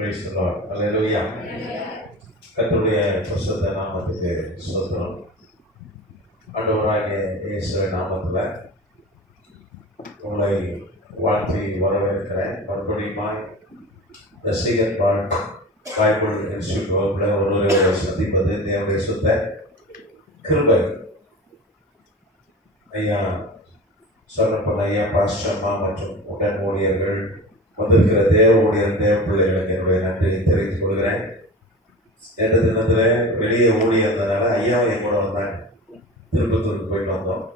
Praise the Lord. Hallelujah. கர்த்தருடைய பரிசுத்த நாமத்துக்கு ஸ்தோத்திரம். ஆண்டவராகிய இயேசுவின் நாமத்தில் உங்களை வாழ்த்தி வரவேற்கிறேன். மறுபடியும் ரசிகர் பைபிள் இன்ஸ்டியூட் வகுப்பில் ஒருவரை சந்திப்பது தேவனுடைய சுத்த கிருபை. ஐயா சொல்லப்பட்ட ஐயா பாஸ்டர்மா மற்றும் உடன் ஊழியர்கள் வந்திருக்கிற தேவ ஊழியர் தேவ பிள்ளைகளுக்கு என்னுடைய நன்றியை தெரிவித்துக் கொள்கிறேன். எந்த தினத்தில் வெளியே ஊழி இருந்ததுனால ஐயா என் கூட வந்தாங்க. திருப்பத்தூருக்கு போயிட்டு வந்தோம்.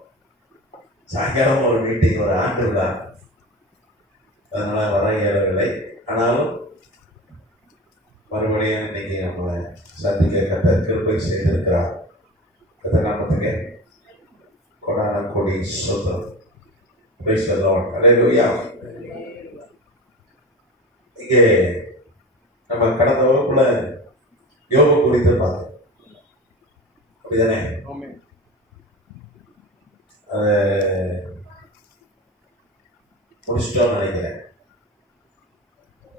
சாயங்காலம் ஒரு மீட்டிங், ஒரு ஆண்டு விழா, அதனால் வர இயலவில்லை. ஆனாலும் மறுபடியும் இன்னைக்கு நம்மளை சந்திக்க கர்த்தர் கிருபை செய்திருக்கிறார். கர்த்தர் நாமத்துக்கு கொடான கொடி ஸ்தோத்திரம். Praise the Lord. Hallelujah. இங்கே நம்ம கடந்த வகுப்புல யோகா குறித்து பார்த்தோம், அப்படிதானே? அதை முடிச்சிட்டோம்னு நினைக்கிறேன்.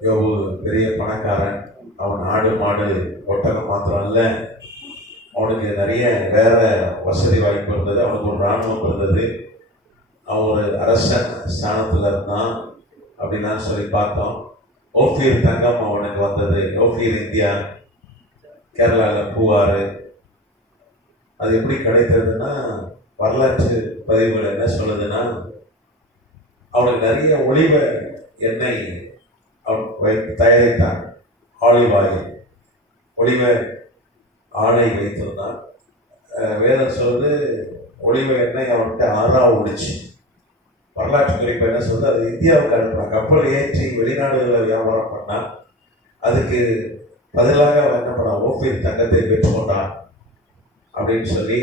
யோகு பெரிய பணக்காரன். அவன் ஆடு மாடு ஒட்டகம் மாத்திரம் இல்லை, அவனுக்கு நிறைய வேற வசதி வாய்ப்பு இருந்தது. அவனுக்கு ஒரு இராணுவம் இருந்தது. அவன் ஒரு அரசன் ஸ்தானத்தில் இருந்தான் அப்படின்னா சொல்லி பார்த்தோம். ஓஃபீர் தங்கம் அவனுக்கு வந்தது. ஓஃபீர் இந்தியா, கேரளாவில் பூவாறு. அது எப்படி கிடைத்ததுன்னா, வரலாற்று பதிவுகள் என்ன சொல்லுதுன்னா, அவனுக்கு நிறைய ஒளிவ எண்ணெய் அவன் தயாரித்தான். ஆலிவ் ஆயில், ஒளிவ ஆலை வைத்திருந்தான். வேதம் சொல்லுது ஒளிவ எண்ணெய் அவன்கிட்ட ஆறா ஓடிச்சு. வரலாற்று குறிப்பு என்ன சொல்றது, அது இந்தியாவுக்கு அனுப்பினான். கப்பல் ஏற்றி வெளிநாடுகளில் வியாபாரம் பண்ணான். அதுக்கு பதிலாக அவன் என்ன பண்ணான், ஓஃபீர் தங்கத்தை பெற்றுக்கொண்டான் அப்படின்னு சொல்லி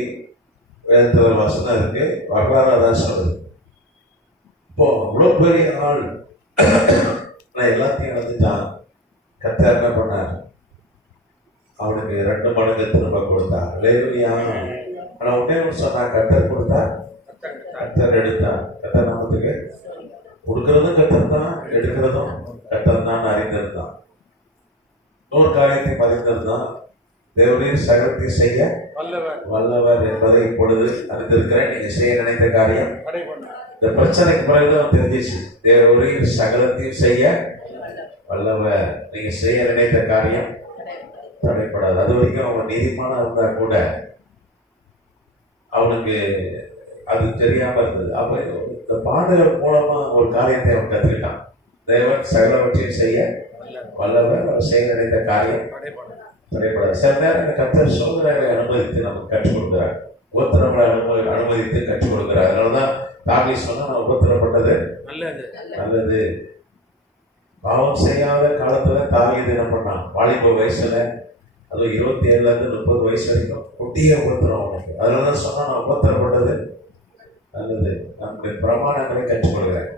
வேதத்தில் ஒரு வசனம் இருக்கு. வரலாறு அதான் சொல்லுது. இப்போ அவ்வளோ பெரிய ஆள் எல்லாத்தையும் வந்துட்டான். கர்த்தர் என்ன பண்ணார், அவனுக்கு 2 மடங்கு திரும்ப கொடுத்தார். ஹல்லேலூயா. ஆனால் உடனே சொன்னான், கர்த்தர் கொடுத்தார், கர்த்தர் எடுத்தார். கர்த்தர் நாமத்துக்கு கொடுக்கறதும் கர்த்தர் தான், எடுக்கிறதும் கர்த்தர் தான் அறிந்திருந்தான். இன்னொரு காரியத்தை அறிந்திருந்தான், தேவரீர் சகலத்தை செய்ய வல்லவர் என்பதை இப்பொழுது அறிந்திருக்கிறேன். நீங்க செய்ய நினைத்த காரியம் இந்த பிரச்சனைக்கு பிறகுதான் தெரிஞ்சிச்சு. தேவரீர் சகலத்தையும் செய்ய வல்லவர். நீங்க செய்ய நினைத்த காரியம் தடைப்படாது. அது வரைக்கும் அவன் நீதிமானா இருந்தா கூட அவனுக்கு அது தெரியாம இருந்தது. அப்ப இந்த பாடல்கள் மூலமா ஒரு காரியத்தை அவன் கற்றுக்கிட்டான். தேவன் சகலவற்றையும் செய்ய வல்லவர். அவர் செய்ய நினைத்த காரியம் தடைப்படாது. சில நேரம் கர்த்தர் சோதனைகளை அனுமதித்து நமக்கு கற்றுக் கொடுக்கிறார். உபத்திரங்களை அனுமதித்து கற்றுக் கொடுக்கிறார். அதனாலதான் தாவி சொன்னா, நான் உபத்திரப்பட்டது நல்லது. பாவம் செய்யாத காலத்துல தாவீது என்ன பண்ணான், வாலிப வயசுல, அதுவும் 27ல இருந்து 30 வயசு வரைக்கும் கொடிய உபத்திரம் அவனுக்கு. அதனாலதான் சொன்னா, நான் உபத்திரப்பட்டது நல்லது. நம்முடைய பிரமாணங்களை கற்றுக் கொடுக்கிறேன்.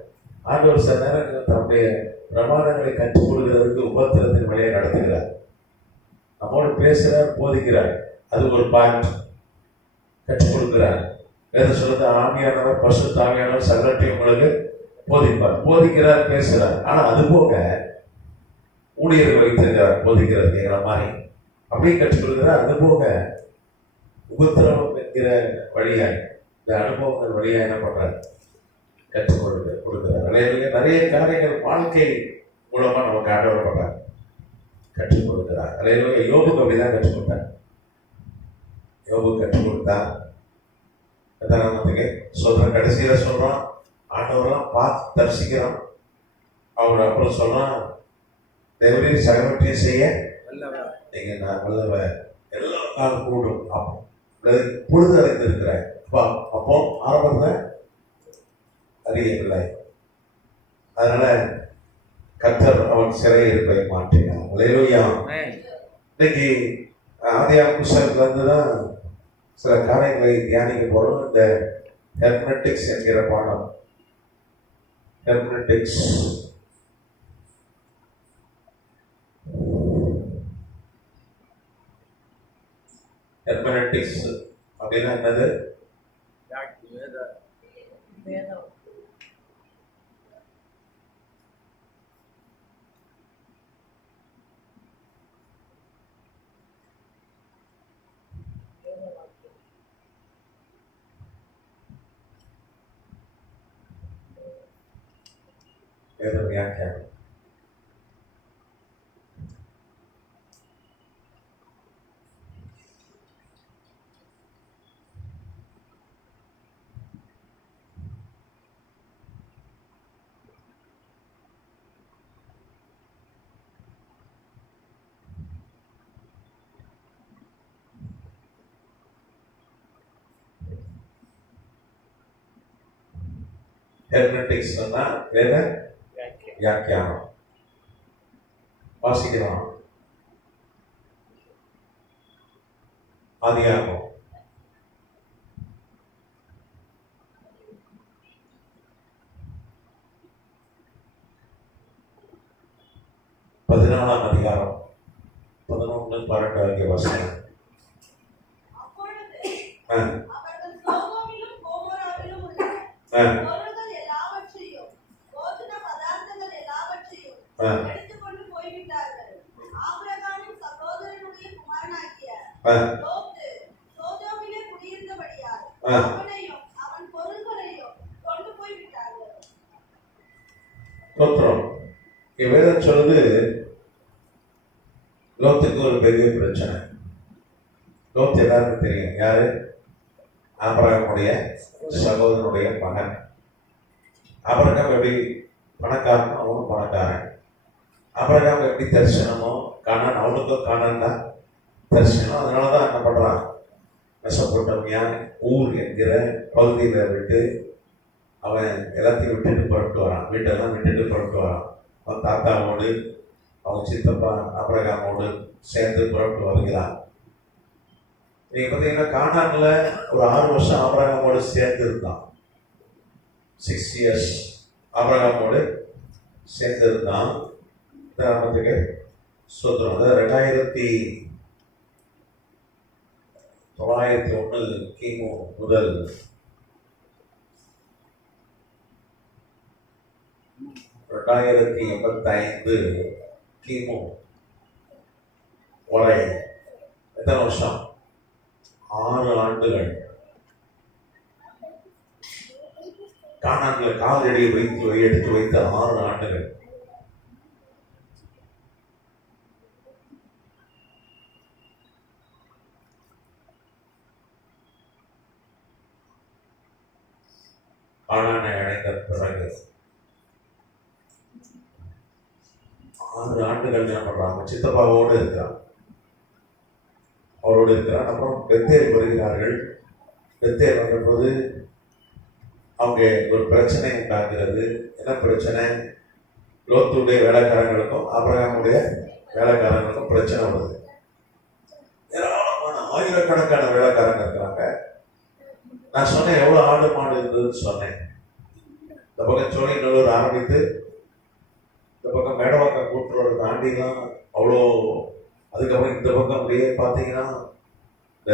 ஆண்டவர் சில நேரம் தன்னுடைய பிரமாணங்களை கற்றுக் கொடுக்கிறதுக்கு உபத்திரத்தின் வழியை நடத்துகிறார். நம்மோடு பேசுகிறார், போதிக்கிறார். அது ஒரு பாயிண்ட். கற்றுக் கொடுக்கிறார். வேதம் சொல்லுது, ஆவியானவர் பரிசுத்த ஆவியானவர் சகலத்தையும் உங்களுக்கு போதிப்பார். போதிக்கிறார், பேசுகிறார். ஆனா அது போக ஊழியர்கள் வைத்திருக்கிறார் போதிக்கிறது என்கிற மாதிரி அப்படியே கற்றுக் கொடுக்கிறார். அது போக உபத்திரவம் என்கிற வழியாய், இந்த அனுபவங்கள் வழியா என்ன பண்றார், கற்றுக் கொடுக்கிறார். நிறைய காரியங்கள் வாழ்க்கை மூலமா நமக்கு ஆண்டவர் பண்றார், கற்றுக் கொடுக்கிறார். அலையில யோபுக்கு அப்படிதான் கற்றுக் கொடுத்தார். யோபு கற்றுக் கொடுத்தார். நாமத்துக்கு சொல்றேன். கடைசியில சொல்றான், ஆண்டவரெல்லாம் பார்த்து தரிசிக்கிறான். அவர் அப்புறம் சொல்றான், தேவரீர் சகலவற்றையும் செய்ய நீங்க நான் வல்லவர், எல்லா நாள் கூடும். அப்போ பொழுது அறிந்திருக்கிறார். அப்போ ஆரம்பத்துல அறியவில்லை. அதனால கர்த்தர் அவன் சிறையை இருப்பை மாற்றினார். ஹல்லேலூயா. இன்னைக்கு ஆதியாகம புத்தகத்துல இருந்துதான் சில காரியங்களை தியானிக்க போறோம். இந்த ஹெர்மெட்டிக்ஸ் என்கிற பாடம். ஹெர்மெட்டிக்ஸ் ஹெர்மெட்டிக்ஸ் அப்படின்னா என்னது? வேத வியாக்கியானம். ஹெர்மெட்டிக்ஸ் வேத வியாக்கியானம் வாசிக்கலாம். ஆதியாகமம் 14 அதிகாரம் 11-12 ஆகிய வசனம். எடுத்துக்கொண்டு போய்விட்டார்கள். ஆபிரகாமின் சகோதரனுடைய குமாரனாகிய லோத்து சோதோமிலே குடியிருந்தபடியால் அவனையும் அவன் பொருள்களையும் கொண்டு போய்விட்டார்கள். வேதம் சொல்லுது, லோத்துக்கு ஒரு பெரிய பிரச்சனை. லோத்து எல்லாருக்கும் தெரியும், யாரு? ஆபிரகாமுடைய சகோதரனுடைய மகன். ஆபிரகாம் எப்படி பணக்காரன், அவனும் பணக்காரன். ஆபிரகாம் எப்படி தரிசனமோ கானான், அவனுக்கும் கானான் தான் தரிசனம். அதனாலதான் என்ன பண்றான், மெசொப்பொத்தாமியா ஊர் என்கிற பகுதியில விட்டு அவன் எல்லாத்தையும் விட்டுட்டு புறப்பட்டு வரான். வீட்டெல்லாம் விட்டுட்டு புறப்பட்டு வரான். அவன் தாத்தாவோடு அவன் சித்தப்பா ஆபிரகாமோடு சேர்ந்து புறப்பட்டு வருகிறான். நீங்க பார்த்தீங்கன்னா கானான்ல ஒரு 6 வருஷம் ஆபிரகாமோடு சேர்ந்து இருந்தான். 6 years ஆபிரகாமோடு சேர்ந்து இருந்தான். நமக்கு சொல்றோம். அதாவது 2901 கிமு முதல் 2085 கிமு வரை எத்தனை வருஷம்? 6 ஆண்டுகள் கானான்ல காலடி எடுத்து வைத்த 6 ஆண்டுகள். கானானை அடைந்த பிறகு 6 ஆண்டுகள் என்ன பண்றாங்க? சித்தப்பாவோடு இருக்கிறான், அவரோடு இருக்கிறான். அப்புறம் பெத்தேல் வருகிறார்கள். பெத்தேல் வந்த போது அவங்க ஒரு பிரச்சனை உண்டாகிறது. என்ன பிரச்சனை? லோத்துடைய வேலைக்காரங்களுக்கும் ஆபிரகாமுடைய வேலைக்காரங்களுக்கும் பிரச்சனை வருது. ஏராளமான ஆயிரக்கணக்கான வேலைக்காரங்க இருக்கிறாங்க. நான் சொன்னேன் எவ்வளவு ஆடு மாடு இருந்ததுன்னு சொன்னேன். இந்த பக்கம் சோழிநல்லூர் ஆரம்பித்து இந்த பக்கம் மேடவாக்கம் கூட்டுறோட தாண்டிலாம் அவ்வளோ. அதுக்கப்புறம் இந்த பக்கம் அப்படியே பார்த்தீங்கன்னா இந்த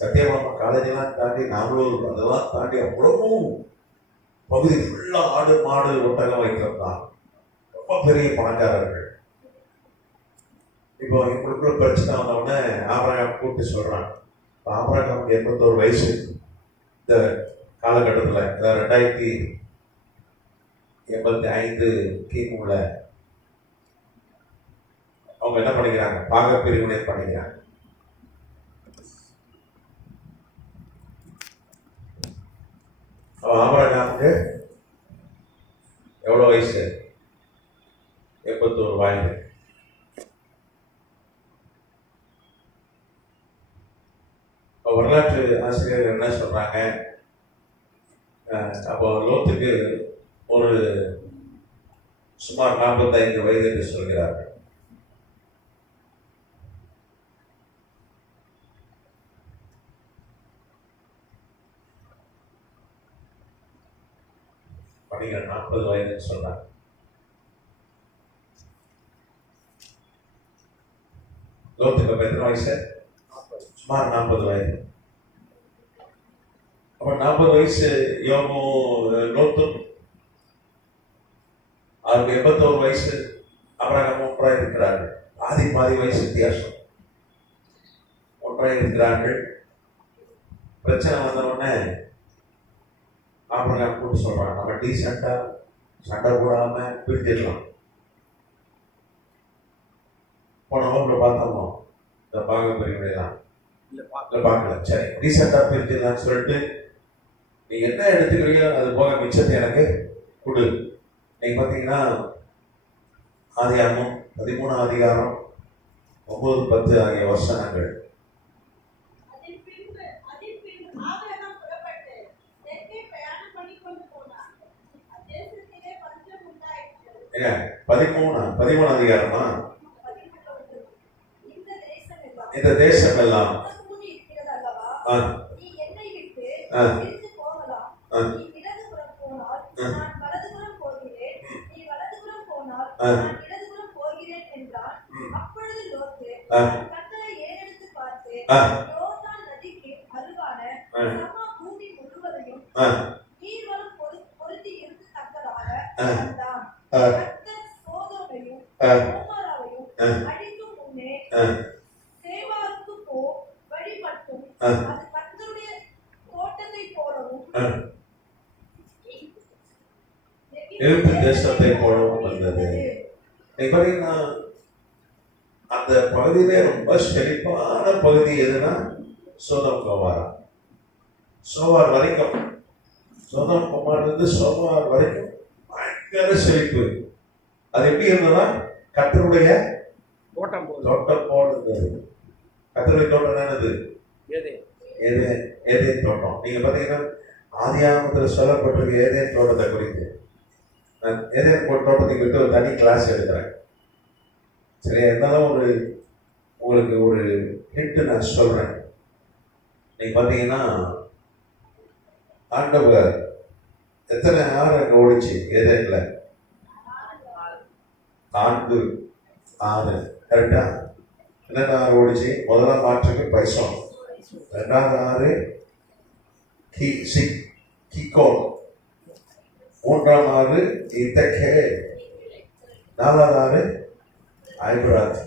சத்தியபாமா காலேஜெல்லாம் தாண்டி நாங்களூர் அதெல்லாம் தாண்டி அவ்வளவும் பகுதி ஃபுல்லாக ஆடு மாடு ஒட்டகம் வைத்திருந்தான். ரொம்ப பெரிய பணக்காரர்கள். இப்போ இவங்களுக்குள்ள பிரச்சனை வந்தவுடனே ஆபிரகாம் கூப்பிட்டு சொல்றான். ஆபிரகாமுக்கு 81 வயசு. இந்த காலகட்டத்தில் 2085 கிமுல அவங்க என்ன பண்ணிக்கிறாங்க? பாக பிரிவினை பண்ணிக்கிறாங்க. ஆபிரகாமுக்கு எவ்வளவு வயசு? 81 வயது. வரலாற்று ஆசிரியர் என்ன சொல்றாங்க? அப்போ லோத்துக்கு ஒரு சுமார் 45 வயது என்று சொல்கிறார்கள். பணிகள் 40 வயதுன்னு சொல்றாங்க. லோத்துக்கு எத்தனை வயசு? சுமார் 40 வயது. அப்ப 40 வயசு லோத்தும் அவருக்கு 81 வயசு. ஆபிரகாம் ஒன்றாக இருக்கிறார்கள். பாதி வயசு வித்தியாசம். ஒன்றாக இருக்கிறார்கள். பிரச்சனை வந்த உடனே ஆபிரகாம் கூட்டு சொல்றாங்க, நம்ம டீசெண்டா சண்டை போடாம பிரிஞ்சிடலாம். போன வகுப்புல பார்த்தோமோ இந்த பாகப்பிரிவினைலாம் இல்லை பார்க்கல. சரி, ரீசெண்டா பிரிஞ்சிடலாம்னு சொல்லிட்டு நீ என்ன எடுத்துக்கிறீங்களோ அது போக மிச்சத்தை எனக்கு கொடு. நீங்க பார்த்தீங்கன்னா ஆதியாகமம் 13ஆம் அதிகாரம் 9, 10 ஆகிய வசனங்கள். அதின் பின்பு ஆபிரகாம் புறப்பட்டு தெற்கே பிரயாணம் பண்ணிக்கொண்டு போனான். அத்தேசத்திலே பஞ்சம் உண்டாயிற்று. 13ஆம் அதிகாரமா? இந்த தேசம் எல்லாம் இந்த தேசம் எல்லாம் பூமி இருக்கிறது அல்லவா? நீ என்னை விட்டு பிரிந்து போகலாம். நீ இடதுபுறம் போனால் நான் வலதுபுறம் போகிறேன், நீ வலதுபுறம் போனால் நான் இடதுபுறம் போகிறேன் என்றான். அப்பொழுது லோத்து கர்த்தரை ஏறெடுத்து பார்த்து யோர்தான் நதிக்கு அருகான சம பூமி முழுவதையும் நீர்வளம் பொருத்தி இருக்கத்தக்கதாக கண்டான். கர்த்தர் சோதோமையும் கோமோராவையும் அழிக்கும் முன்னே சேவாருக்கு போ வழிபட்டும் அது கர்த்தருடைய தோட்டத்தை போலவும் எகிப்து தேசத்தை போலவும் இருந்தது. பார்த்தீங்கன்னா அந்த பகுதியிலே ரொம்ப செழிப்பான பகுதி எதுனா சோதம் குமாரா. சோவார் வரைக்கும், சோதம் குமாரிலிருந்து சோவார் வரைக்கும் பயங்கர செழிப்பு. அது எப்படி இருந்ததுன்னா கர்த்தருடைய தோட்டம் போல இருந்தது. கர்த்தருடைய தோட்டம் என்னது? ஏதேன் தோட்டம். நீங்க பாத்தீங்கன்னா ஆதியாகமத்தில் சொல்லப்பட்டிருக்க ஏதேன் தோட்டத்தை குறித்து நான் ஏதேன் தோட்டத்தை குறித்து ஒரு தனி கிளாஸ் எடுக்கிறேன். சரியா? இருந்தாலும் உங்களுக்கு ஒரு ஹிண்ட் நான் சொல்றேன். நீங்க பாத்தீங்கன்னா ஆண்டவர் எத்தனை ஆறு அங்க ஓடிச்சு ஏதேன்ல? 4 ஆறு. கரெக்டா? என்னென்ன ஆறு ஓடிச்சு? முதலாம் ஆற்றுக்கு பைசோன், 2வது ஆறு கிகோன், 3ஆம் ஆறு இதக்கே, 4வது ஆறு ஐபிராத்.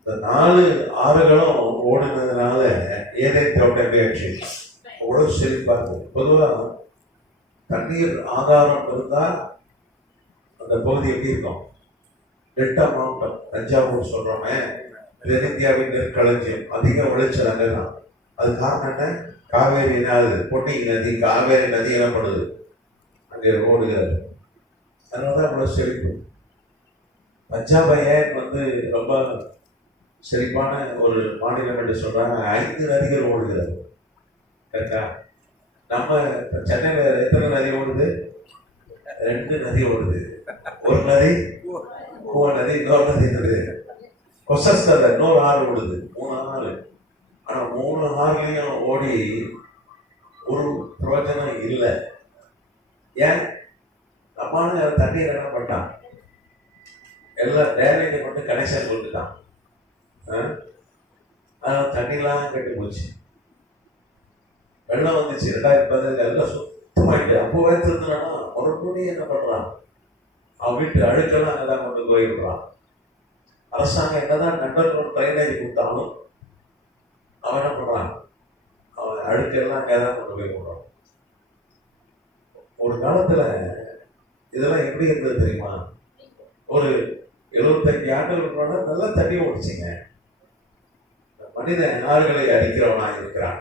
இந்த 4 ஆறுகளும் ஓடினதுனால ஏதேன் தோட்டம் ஆச்சு. அவ்வளவு செழிப்பா இருந்தது. பொதுவா தண்ணீர் ஆதாரம் இருந்தா அந்த பகுதி எப்படி இருக்கும்? டெல்டா மாவட்டம், தஞ்சாவூர் சொல்றோமே, தென்னிந்தியாவின் நெற்களஞ்சியம், அதிக விளைச்சல் அங்கதான். அது காரணம் என்ன? காவேரி என்னாது? பொன்னி நதி, காவேரி நதி எனப்படுது, அங்கே ஓடுகிறது. அதனாலதான் அவ்வளவு செழிப்பு. பஞ்சாபை ஏன் ரொம்ப செழிப்பான ஒரு மாநிலம் என்று சொல்றாங்க. 5 நதிகள் ஓடுகிறது. கரெக்டா? நம்ம சென்னையில எத்தனை நதி ஓடுது? 2 நதி ஓடுது. ஒரு நதி கூவ நதி, இன்னொரு நதி இருக்குது கொசஸ்தல, இன்னொரு ஆறு ஓடுது. 3 ஆறு. ஆனா 3 ஆறுலையும் ஓடி ஒரு பிரயோஜனம் இல்லை. ஏன்? நம்மளால தண்ணீர் என்ன பண்ணிட்டான்? எல்லாம் டேரேஜை மட்டும் கனெக்ஷன் கொடுத்துட்டான். தண்ணிலாம் கட்டி போச்சு. வெள்ளம் வந்துச்சு 2010 எல்லாம் சுத்தமாயிட்டு. அப்போ வைத்திருந்தா ஒரு துணி என்ன பண்றான்? அவன் வீட்டு அழுக்கெல்லாம் அங்கதான் கொண்டு போயிடுறான். அரசாங்கம் என்னதான் நண்டர் ட்ரைனேஜ் கொடுத்தாலும் அவன் என்ன பண்றான்? அவன் அழுக்கெல்லாம் அங்கதான் கொண்டு போய் விடுறான். ஒரு காலத்துல இதெல்லாம் எப்படி இருந்தது தெரியுமா? ஒரு 75 ஆண்டுகளுக்கு முன்னாடி நல்லா தண்ணி ஓடிச்சிங்க. மனிதன் ஆறுகளை அடிக்கிறவனா இருக்கிறான்.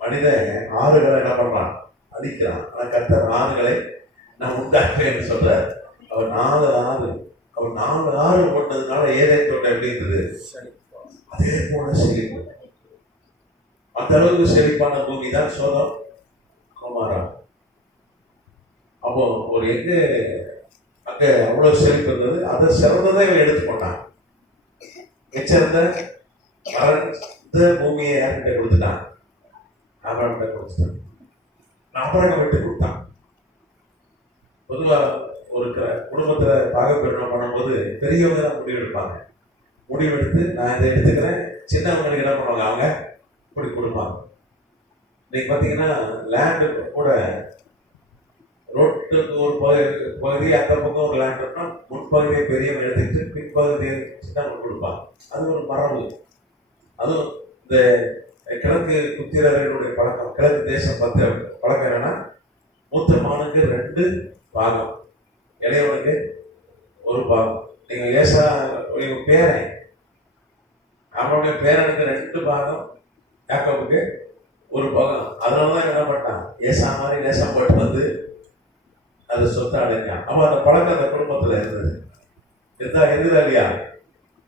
மனிதன் ஆறுகளை என்ன பண்றான்? அடிக்கிறான். ஆனா கர்த்தர் ஆறுகளை நான் உண்டாக்குறேன்னு சொல்றார். அவர் 4 ஆறு போட்டதுனால ஏதேன் தோட்டம் எப்படி இருந்தது? அதே போல செழிப்பு. அந்த அளவுக்கு செழிப்பான பூமி தான் சோதம் குமாரா. அப்போ ஒரு எங்க அங்க அவ்வளவு செழிப்பு இருந்தது. அதை சிறந்ததை இவன் எடுத்துக்கொண்டான். எச்சிறந்த இந்த பூமியை யார்கிட்ட கொடுத்துட்டான்? ஆபரகம் கொடுத்துட்டான். ஆபரகம் விட்டு கொடுத்தான். பொதுவா ஒரு குடும்பத்துல பாகப்பிரிவினை பண்ணும்போது பெரியவங்க தான் முடிவெடுப்பாங்க. முடிவெடுத்து நான் இதை எடுத்துக்கிறேன், சின்னவங்களுக்கு என்ன பண்ணுவாங்க? அவங்க இப்படி கொடுப்பாங்க. இன்னைக்கு பார்த்தீங்கன்னா லேண்டு கூட ரோட்டுக்கு ஒரு பகுதி, அந்த பக்கம் ஒரு லேண்ட் இருக்குன்னா முன்பகுதியை பெரியவங்க எடுத்துக்கிட்டு பின்பகுதியை சின்னவங்க கொடுப்பாங்க. அது ஒரு மரபு. அதுவும் இந்த கிழக்கு குத்திரர்களுடைய பழக்கம், கிழக்கு தேசம் பழக்கம் என்னன்னா மூத்த மகனுக்கு 2 பாகம், இளையவனுக்கு 1 பாகம். நீங்க ஏசா பேரன், அவனுடைய பேரனுக்கு 2 பாகம், யாக்கோபுக்கு 1 பாகம். அதனாலதான் என்ன பண்ணான், ஏசா மாதிரி நேசம் போட்டு வந்து அது சொத்தை அடைஞ்சான். அவன் அந்த பழக்கம் அந்த குடும்பத்துல இருந்தது. இருந்ததா இல்லையா?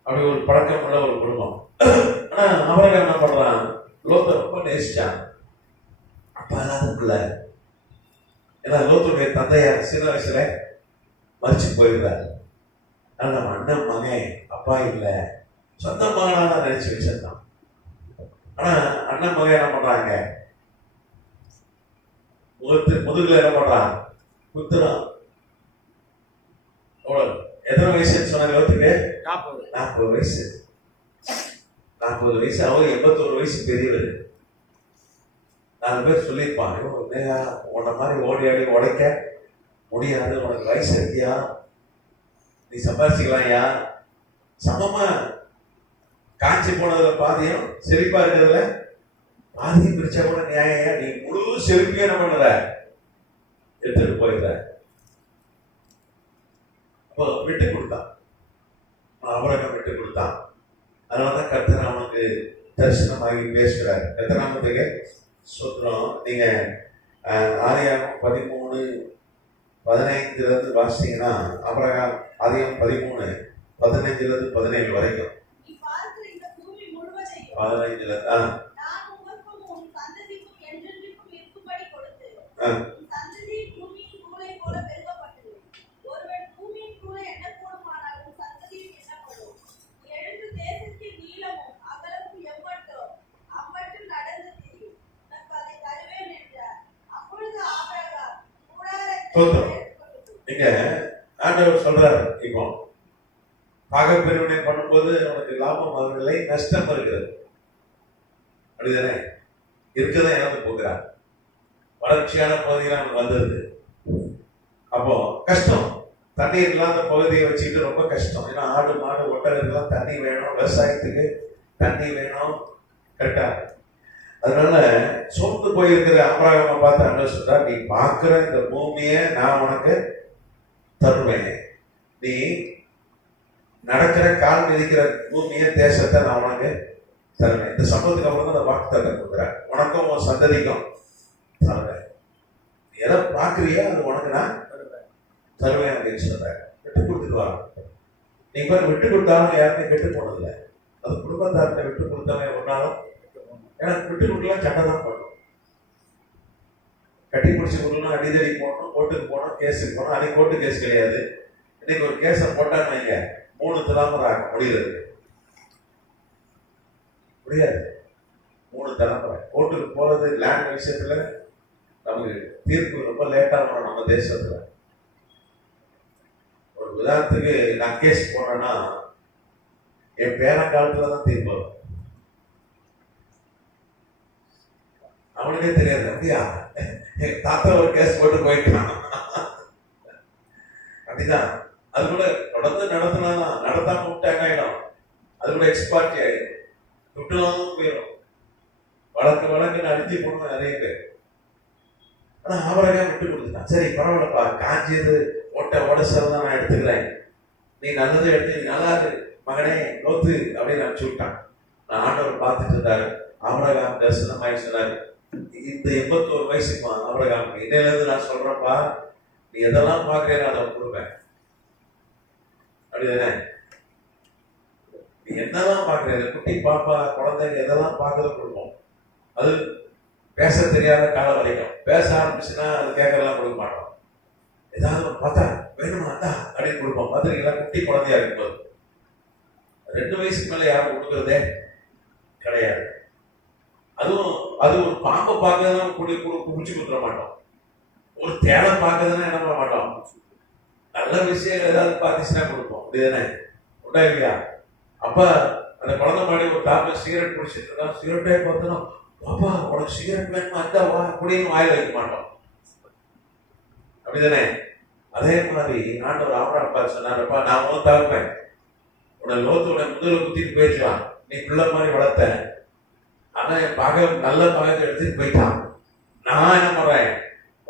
அப்படி ஒரு பழக்கம் உள்ள ஒரு குடும்பம். ஆனா அவர்கள் என்ன பண்றான், லோத்தை ரொம்ப நேசிச்சான். அப்பா இல்லாத பிள்ளை, ஏன்னா லோத்துடைய தந்தையார் சின்ன வயசுல மறிச்சு போயிருந்தார். ஆனா நம்ம அண்ணன் மகன் அப்பா இல்லை, சொந்த மகனால நினைச்சு வச்சிருந்தான். ஆனா அண்ணன் மகன் என்ன பண்றாங்க, முதுகுல என்ன பண்றான், குத்துறான். எத்தனை வயசுன்னு சொன்னாங்க லோத்துக்கு? 40 வயசு. 40 வயசு. அவர் 81 வயசு பெரியவர். 4 பேர் சொல்லியிருப்பான், உன்னை மாதிரி ஓடி ஆடி உடைக்க முடியாது, உனக்கு வயசு இருக்கியா, நீ சம்பாதிச்சுக்கலாம்யா. சமமா காய்ச்சி போனதுல பாதியம், செழிப்பா இருக்கிறதுல பாதியம் பிரிச்சா கூட நியாயம். நீ முழு செழிப்பையும் என்ன பண்ணுற, எடுத்துட்டு போயிடுற. அப்போ விட்டு கொடுத்தான், அவரகம் விட்டு கொடுத்தான். அதனாலதான் கர்த்தர் அவனுக்கு தரிசனமாகி பேசுகிறார். கர்த்தராமத்துக்கு சொல்றோம். நீங்க ஆதியாகமம் 13:15 வாசிச்சீங்கன்னா, ஆபிரகாம் ஆதியாகமம் 13:15-17 வரைக்கும். 15 நீங்க ஆண்டவர் சொல்றாரு, இப்போ பாகப்பிரிவினை பண்ணும்போது அவனுக்கு லாபம் வரவில்லை, நஷ்டம் வருகிறது. அப்படிதானே? இருக்கதான் இழந்து போகிறார். வளர்ச்சியான பகுதியில் அவனுக்கு வந்தது. அப்போ கஷ்டம், தண்ணீர் இல்லாத பகுதியை வச்சுக்கிட்டு ரொம்ப கஷ்டம். ஏன்னா ஆடு மாடு ஒட்டகத்துக்கெல்லாம் தண்ணி வேணும், விவசாயத்துக்கு தண்ணி வேணும், கரெக்டா? அதனால சோர்ந்து போயிருக்கிற ஆபிரகாமை பார்த்து ஆண்டவர் சொல்றார், நீ பார்க்கிற இந்த பூமியை நான் உனக்கு தருவேன், நீ நடக்கிற கால் மிதிக்கிற பூமியை தேசத்தை நான் உனக்கு தருவேன். இந்த சம்பவத்துக்கு அப்புறம் தான் அந்த வாக்கு தருவேன் கொடுக்குறேன், உனக்கும் உன் சந்ததிக்கும் தருவேன். நீ எதை பார்க்குறியோ அது உனக்கு நான் தருவேன் அப்படின்னு சொல்றேன். விட்டு கொடுத்துட்டு வா. நீ பேர் விட்டு கொடுத்தாலும் யாருமே கெட்டு போனதில்லை. அது குடும்பத்தார்கிட்ட விட்டு கொடுத்தாலும் ஒன்னாலும், ஏன்னா விட்டு கொடுக்கலாம் சண்டை தான் பண்ணும். கட்டி பிடிச்சி கொடுக்கணும், அடிதடி போடணும், கோர்ட்டுக்கு போகணும், கேஸுக்கு போகணும். அன்னைக்கு கோர்ட்டு கேஸ் கிடையாது. இன்னைக்கு ஒரு கேஸை போட்டான்னு வைங்க, 3 தலைமுறை ஆகும் முடிகிறது. முடியாது. 3 தலைமுறை கோர்ட்டுக்கு போறது லேண்ட் விஷயத்துல நமக்கு தீர்ப்பு ரொம்ப லேட்டா வரும் நம்ம தேசத்துல. ஒரு உதாரணத்துக்கு நான் கேஸ் போனேன்னா என் பேரங்காலத்துல தான் தீர்ப்பு வரும். அவனுக்கே தெரியாது, அப்படியா எங்க தாத்தா ஒரு கேஸ் போட்டு போயிட்டான் அப்படிதான். அது கூட தொடர்ந்து நடத்தினாதான், நடத்தாம விட்டாங்க ஆயிடும், அது கூட எக்ஸ்பார்ட்டி ஆயிடும், விட்டுலாமும் போயிடும். வழக்குன்னு அடிச்சு போடணும் நிறைய பேர். ஆனா ஆபிரகாம் விட்டு கொடுத்துட்டான். சரி பரவாயில்லப்பா, காஞ்சியது ஓட தான் நான் எடுத்துக்கிறேன், நீ நல்லதை எடுத்து நீ நல்லா இரு மகனே நோத்து அப்படின்னு அனுப்பிச்சு விட்டான். நான் ஆண்டவர் பார்த்துட்டு இருந்தாரு. ஆபிரகாம் தரிசனமாய் சொன்னாரு, இந்த 81 வயசுக்கு ஆபிரகாம், இன்னையில இருந்து நான் சொல்றேன்ப்பா, நீ எதெல்லாம் பார்க்கிறேன் அதை கொடுப்பேன். அப்படிதானே? நீ என்னதான் பார்க்கிற, குட்டி பாப்பா குழந்தைங்க எதெல்லாம் பார்க்கறது கொடுப்போம். அது பேச தெரியாத காலம் வரைக்கும். பேச ஆரம்பிச்சுன்னா அது கேட்கறதெல்லாம் கொடுக்க மாட்டோம். ஏதாவது பார்த்தா வேணுமா அந்தா அப்படின்னு கொடுப்போம். பார்த்துருக்கீங்களா? குட்டி குழந்தையா இருக்கும்போது 2 வயசுக்கு மேல யாரும் கொடுக்கறதே கிடையாது. அதுவும் அது ஒரு பாம்பை பார்க்கறதுனா குடிச்சு கொடுத்துட மாட்டோம். ஒரு தேவை பார்க்கறதுன்னா என்ன பண்ண மாட்டோம், நல்ல விஷயம் ஏதாவது பார்த்துச்சுன்னா கொடுப்போம். அப்படிதானே? உண்டா இல்லையா? அப்ப அந்த குழந்தை மாதிரி ஒரு டாப்ல சிகரெட் குடிச்சிட்டு இருக்கோம், சிகரெட்டே பார்த்தோம், பாப்பா உனக்கு சிகரெட் வேணுமா அந்த வா அப்படின்னு வாயில வைக்க மாட்டோம். அப்படிதானே? அதே மாதிரி ஆண்டவர் ஆபிரகாம் சொன்னாரப்பா, நான் உன் தகப்பேன், உன்னை லோத்தோட முதல்ல குத்திட்டு போயிடலாம், நீ பிள்ளை மாதிரி வளர்த்த, ஆனா என் நல்ல பகத்தை எடுத்துட்டு போயிட்டான். நான் என்ன பண்றேன்,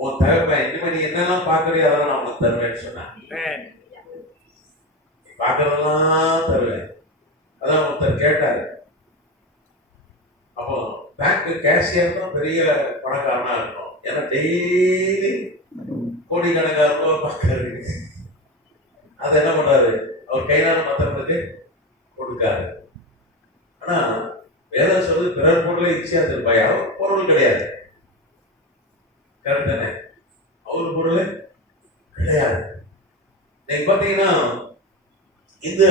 உன் தகப்பன் இனிமே நீ என்னெல்லாம் பாக்குறியோ அதெல்லாம் நான் உனக்கு தருவேன்னு சொன்னேன். நீ பாக்குறதெல்லாம் தருவேன். அதான் ஒருத்தர் கேட்டாரு. அப்போ பேங்க் கேஷியர் தான் பெரிய பணக்காரனா இருக்கும். ஏன்னா டெய்லி கோடிக்கணக்கான ரூபாய் பார்க்கறாரு. அதை என்ன பண்றாரு? அவர் கையிலான மற்றவங்களுக்கு கொடுக்காரு. ஆனா வேதம் சொல்லி பிறர் பொருளை இச்சையா திருப்பாய். அவர் பொருள் கிடையாது. கரெக்ட் தானே? அவர் பொருள் கிடையாது. நீங்க பாத்தீங்கன்னா இந்த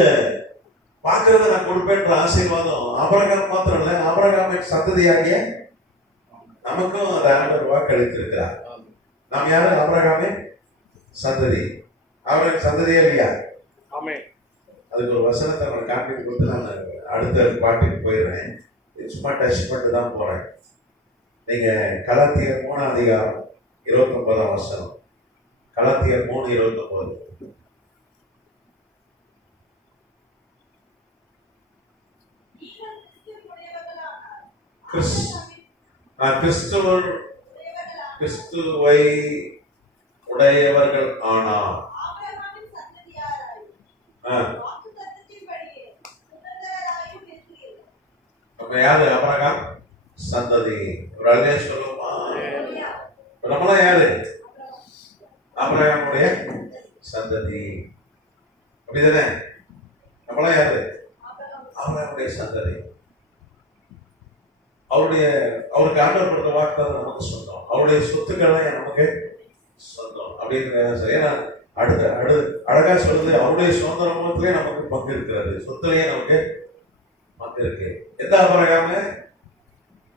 பார்க்கறத நான் கொடுப்பேன்ற ஆசீர்வாதம் ஆபிரகாம் மாத்திரம் இல்ல, ஆபிரகாமின் சந்ததியாகிய நமக்கும் அந்த ஆண்டவர் வாக்களித்திருக்கிறார். நாம் யாரு? ஆபிரகாமின் சந்ததி. அவருக்கு சந்ததியே இல்லையா? அதுக்கு ஒரு வசனத்தை நான் காப்பி கொடுத்து நான் அடுத்த பாட்டுக்கு போயிடுறேன். சும்மா டச் பண்ணிட்டு தான் போறேன். நீங்க கலாத்தியர் 3 அதிகாரம் 29 வசனம். கலாத்தியர் 3:29. கிறிஸ்துவை உடையவர்கள் ஆனால் நம்ம யாரு? ஆபிரகாம் சந்ததி. ஒரு அழகே சொல்லுமா? நம்மளாம் யாரு? ஆபிரகாமுடைய சந்ததி. அப்படிதானே? நம்மளாம் யாரு? ஆபிரகாமுடைய சந்ததி. அவருக்கு ஆண்டவர் கொடுத்த வாக்குதான் நமக்கு சொந்தம். அவருடைய சொத்துக்கள் நமக்கு சொந்தம் அப்படின்னு. ஏன்னா அழகா சொல்லுது, அவருடைய சுதந்திரத்திலே நமக்கு பங்கு இருக்கிறது, சொத்துலயே நமக்கு பங்கு இருக்கு. எந்த ஆபிரகாம?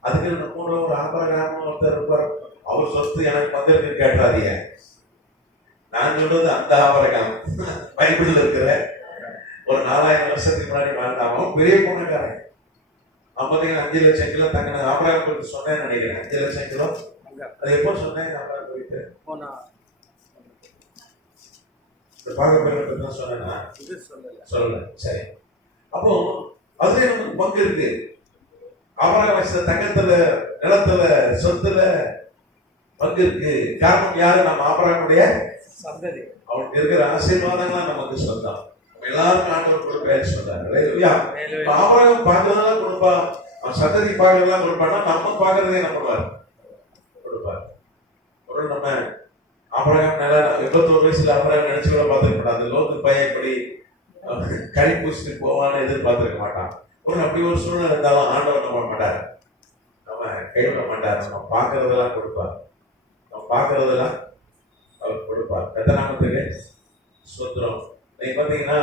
அதுக்கு கூட ஒரு ஆபிரகாம ஒருத்தர் இருப்பார், அவர் சொத்து எனக்கு பங்கு இருக்கு கேட்டாதீங்க. நான் சொல்றது அந்த ஆபிரகாம் பைபிள்ல இருக்கிற ஒரு 4000 வருஷத்துக்கு முன்னாடி வாழ்ந்தாலும் பெரிய பொண்ணுக்காரன். 5 லட்சம் கிலோ தங்கின ஆபிரகாம் குறித்து சொன்னேன்னு நினைக்கிறேன். 5 லட்சம் கிலோ. அது எப்போ சொன்னேன்? ஆபிரகாம் குறித்து பார்க்க சொன்னா சொல்லல. சரி, அப்போ அதுல நமக்கு பங்கு இருக்கு. ஆபிரகாம் தங்கத்துல, நிலத்துல, சொத்துல பங்கு இருக்கு. காரணம் யாரு? நம்ம ஆபிரகாமுடைய சந்ததி. அவனுக்கு இருக்கிற ஆசீர்வாதங்கள்லாம் நமக்கு சொந்தம். எல்லாருக்கும் ஆண்டவர் கொடுப்பேன்னு சொன்னாங்க. ஆபிரகாம் பார்க்கறதெல்லாம் கொடுப்பா, அவன் சந்ததி பார்க்கறதெல்லாம் கொடுப்பானா? நம்ம பார்க்கறதே என்ன பண்ணுவார்? கொடுப்பார். ஒரு நம்ம ஆபிரகாம் நல்லா 81 வயசுல ஆபிரகாம் நினைச்சு கூட பார்த்துருக்க மாட்டான். அந்த லோத்து பையன் இப்படி கறி பூசிட்டு போவான்னு எதிர்பார்த்திருக்க மாட்டான். அப்படி ஒரு சூழ்நிலை இருந்தாலும் ஆண்டவர் நம்ம மாட்டார், நம்ம கைவிட மாட்டார். நம்ம பார்க்கறதெல்லாம் கொடுப்பார். நம்ம பார்க்கறதெல்லாம் அவர் கொடுப்பார். எத்தனாமத்துக்கு சுத்திரம். நீங்க பாத்தீங்கன்னா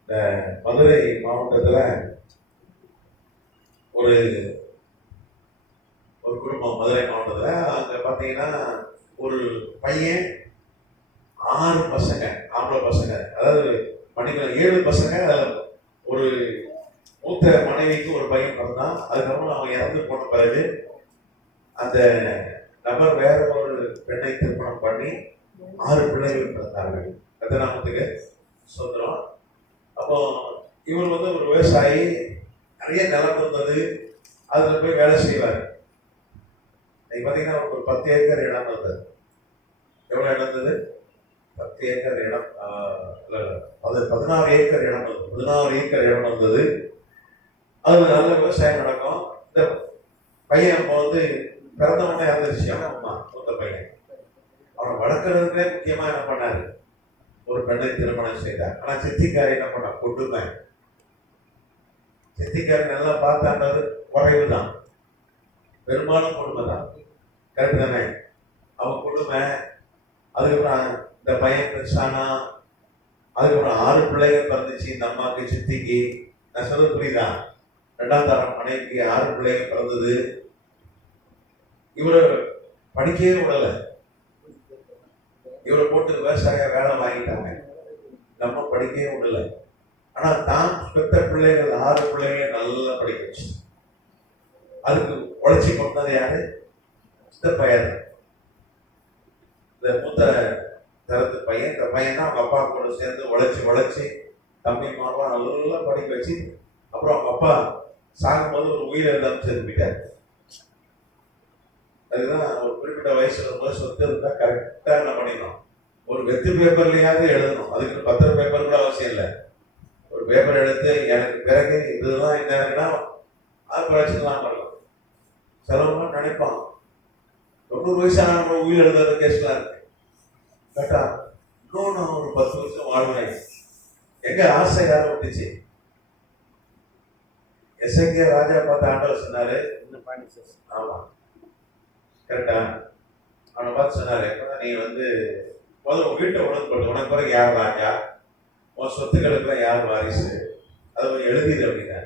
இந்த மதுரை மாவட்டத்துல ஒரு குடும்பம், மதுரை மாவட்டத்துல அங்க பாத்தீங்கன்னா ஒரு பையன் 6 பசங்க, ஆம்பளை பசங்க, அதாவது மணிக்கல 7 பசங்க. ஒரு மூத்த மனைவிக்கு ஒரு பையன் பிறந்தான். அதுக்கப்புறம் அவன் இறந்து போன பிறகு அந்த நபர் வேற ஒரு பெண்ணை திருமணம் பண்ணி 6 பிள்ளைகள் பிறந்தார்கள். எத்தனாமத்துக்கு சுதந்திரம். அப்போ இவர் ஒரு விவசாயி, நிறைய நிலம் இருந்தது, அதுல போய் வேலை செய்வார். இன்னைக்கு பாத்தீங்கன்னா ஒரு 10 ஏக்கர் இடம் இருந்தது. எவ்வளவு இடம் இருந்தது? 10 ஏக்கர் இடம். 16 ஏக்கர் இடம் இருந்தது. 16 ஏக்கர் இடம் இருந்தது. அது நல்ல விவசாயம் நடக்கும். இந்த பையன் இப்போ பிறந்தவனே இறந்துருச்சு. அம்மா மூத்த பையன். அவனை வளர்க்கறதுக்கே முக்கியமா என்ன பண்ணாரு? ஒரு பெண்ணை திருமணம் செய்தார். ஆனா சித்திக்காரி என்ன பண்ண? கொடுமை. சித்திக்காரி நல்லா பார்த்தாண்டது குறைவுதான், பெரும்பாலும் கொடுமை தான். கரெக்ட் தானே? அவன் கொடுமை. அதுக்கப்புறம் இந்த பையன் பெருசானா, அதுக்கப்புறம் 6 பிள்ளைகள் பிறந்துச்சு இந்த அம்மாவுக்கு, சித்திக்கு. நான் சொல்றது புரியுதா? 2ஆம் தரம் மனைவிக்கு 6 பிள்ளைகள் பிறந்தது. இவரை படிக்கவே விடல. இவரை போட்டு விவசாய வேலை வாங்கிட்டாங்க. நம்ம படிக்கவே விடல. ஆனா தான் பெற்ற பிள்ளைகள் 6 பிள்ளைகளை நல்லா படிக்க வச்சு அதுக்கு உழைச்சி கொண்டது யாரு? இந்த பையன், இந்த மூத்த தரத்து பையன். இந்த பையன் தான் அவங்க அப்பா கூட சேர்ந்து உழைச்சி தம்பி மாமா நல்லா படிக்க வச்சு, அப்புறம் அவங்க அப்பா சாகும்போது ஒரு உயிரை இல்லாம சேர்ந்து போயிட்டாரு. அதுதான் ஒரு குறிப்பிட்ட வயசுல இருக்கும்போது சொத்து இருந்தா கரெக்டா என்ன பண்ணிடணும், ஒரு வெத்து பேப்பர்லயாவது எழுதணும். அதுக்கு 10 பேப்பர் கூட அவசியம் இல்லை. ஒரு பேப்பர் எடுத்து எனக்கு பிறகு இதெல்லாம் என்னன்னா அது பிரச்சனைலாம் பண்ணலாம். சிலவங்க நினைப்பான் 90 வயசான உயிர் எழுதாத கேஸ்லாம் இருக்கு. கேட்டா இன்னும் நான் ஒரு 10 வருஷம் வாழ்வேன். எங்க ஆசை யார விட்டுச்சு? எஸ்ஐகே ராஜா பார்த்து ஆண்டவர் சொன்னாரு, ஆமா கரெக்டா, அவனை பார்த்து சொன்னாரு, நீ முதல்ல வீட்டை ஒழுங்குபடுத்த, உனக்கு பிறகு யார் ராஜா, உன் சொத்துக்களுக்குலாம் யார் வாரிசு, அதை கொஞ்சம் எழுதிடு அப்படின்னா.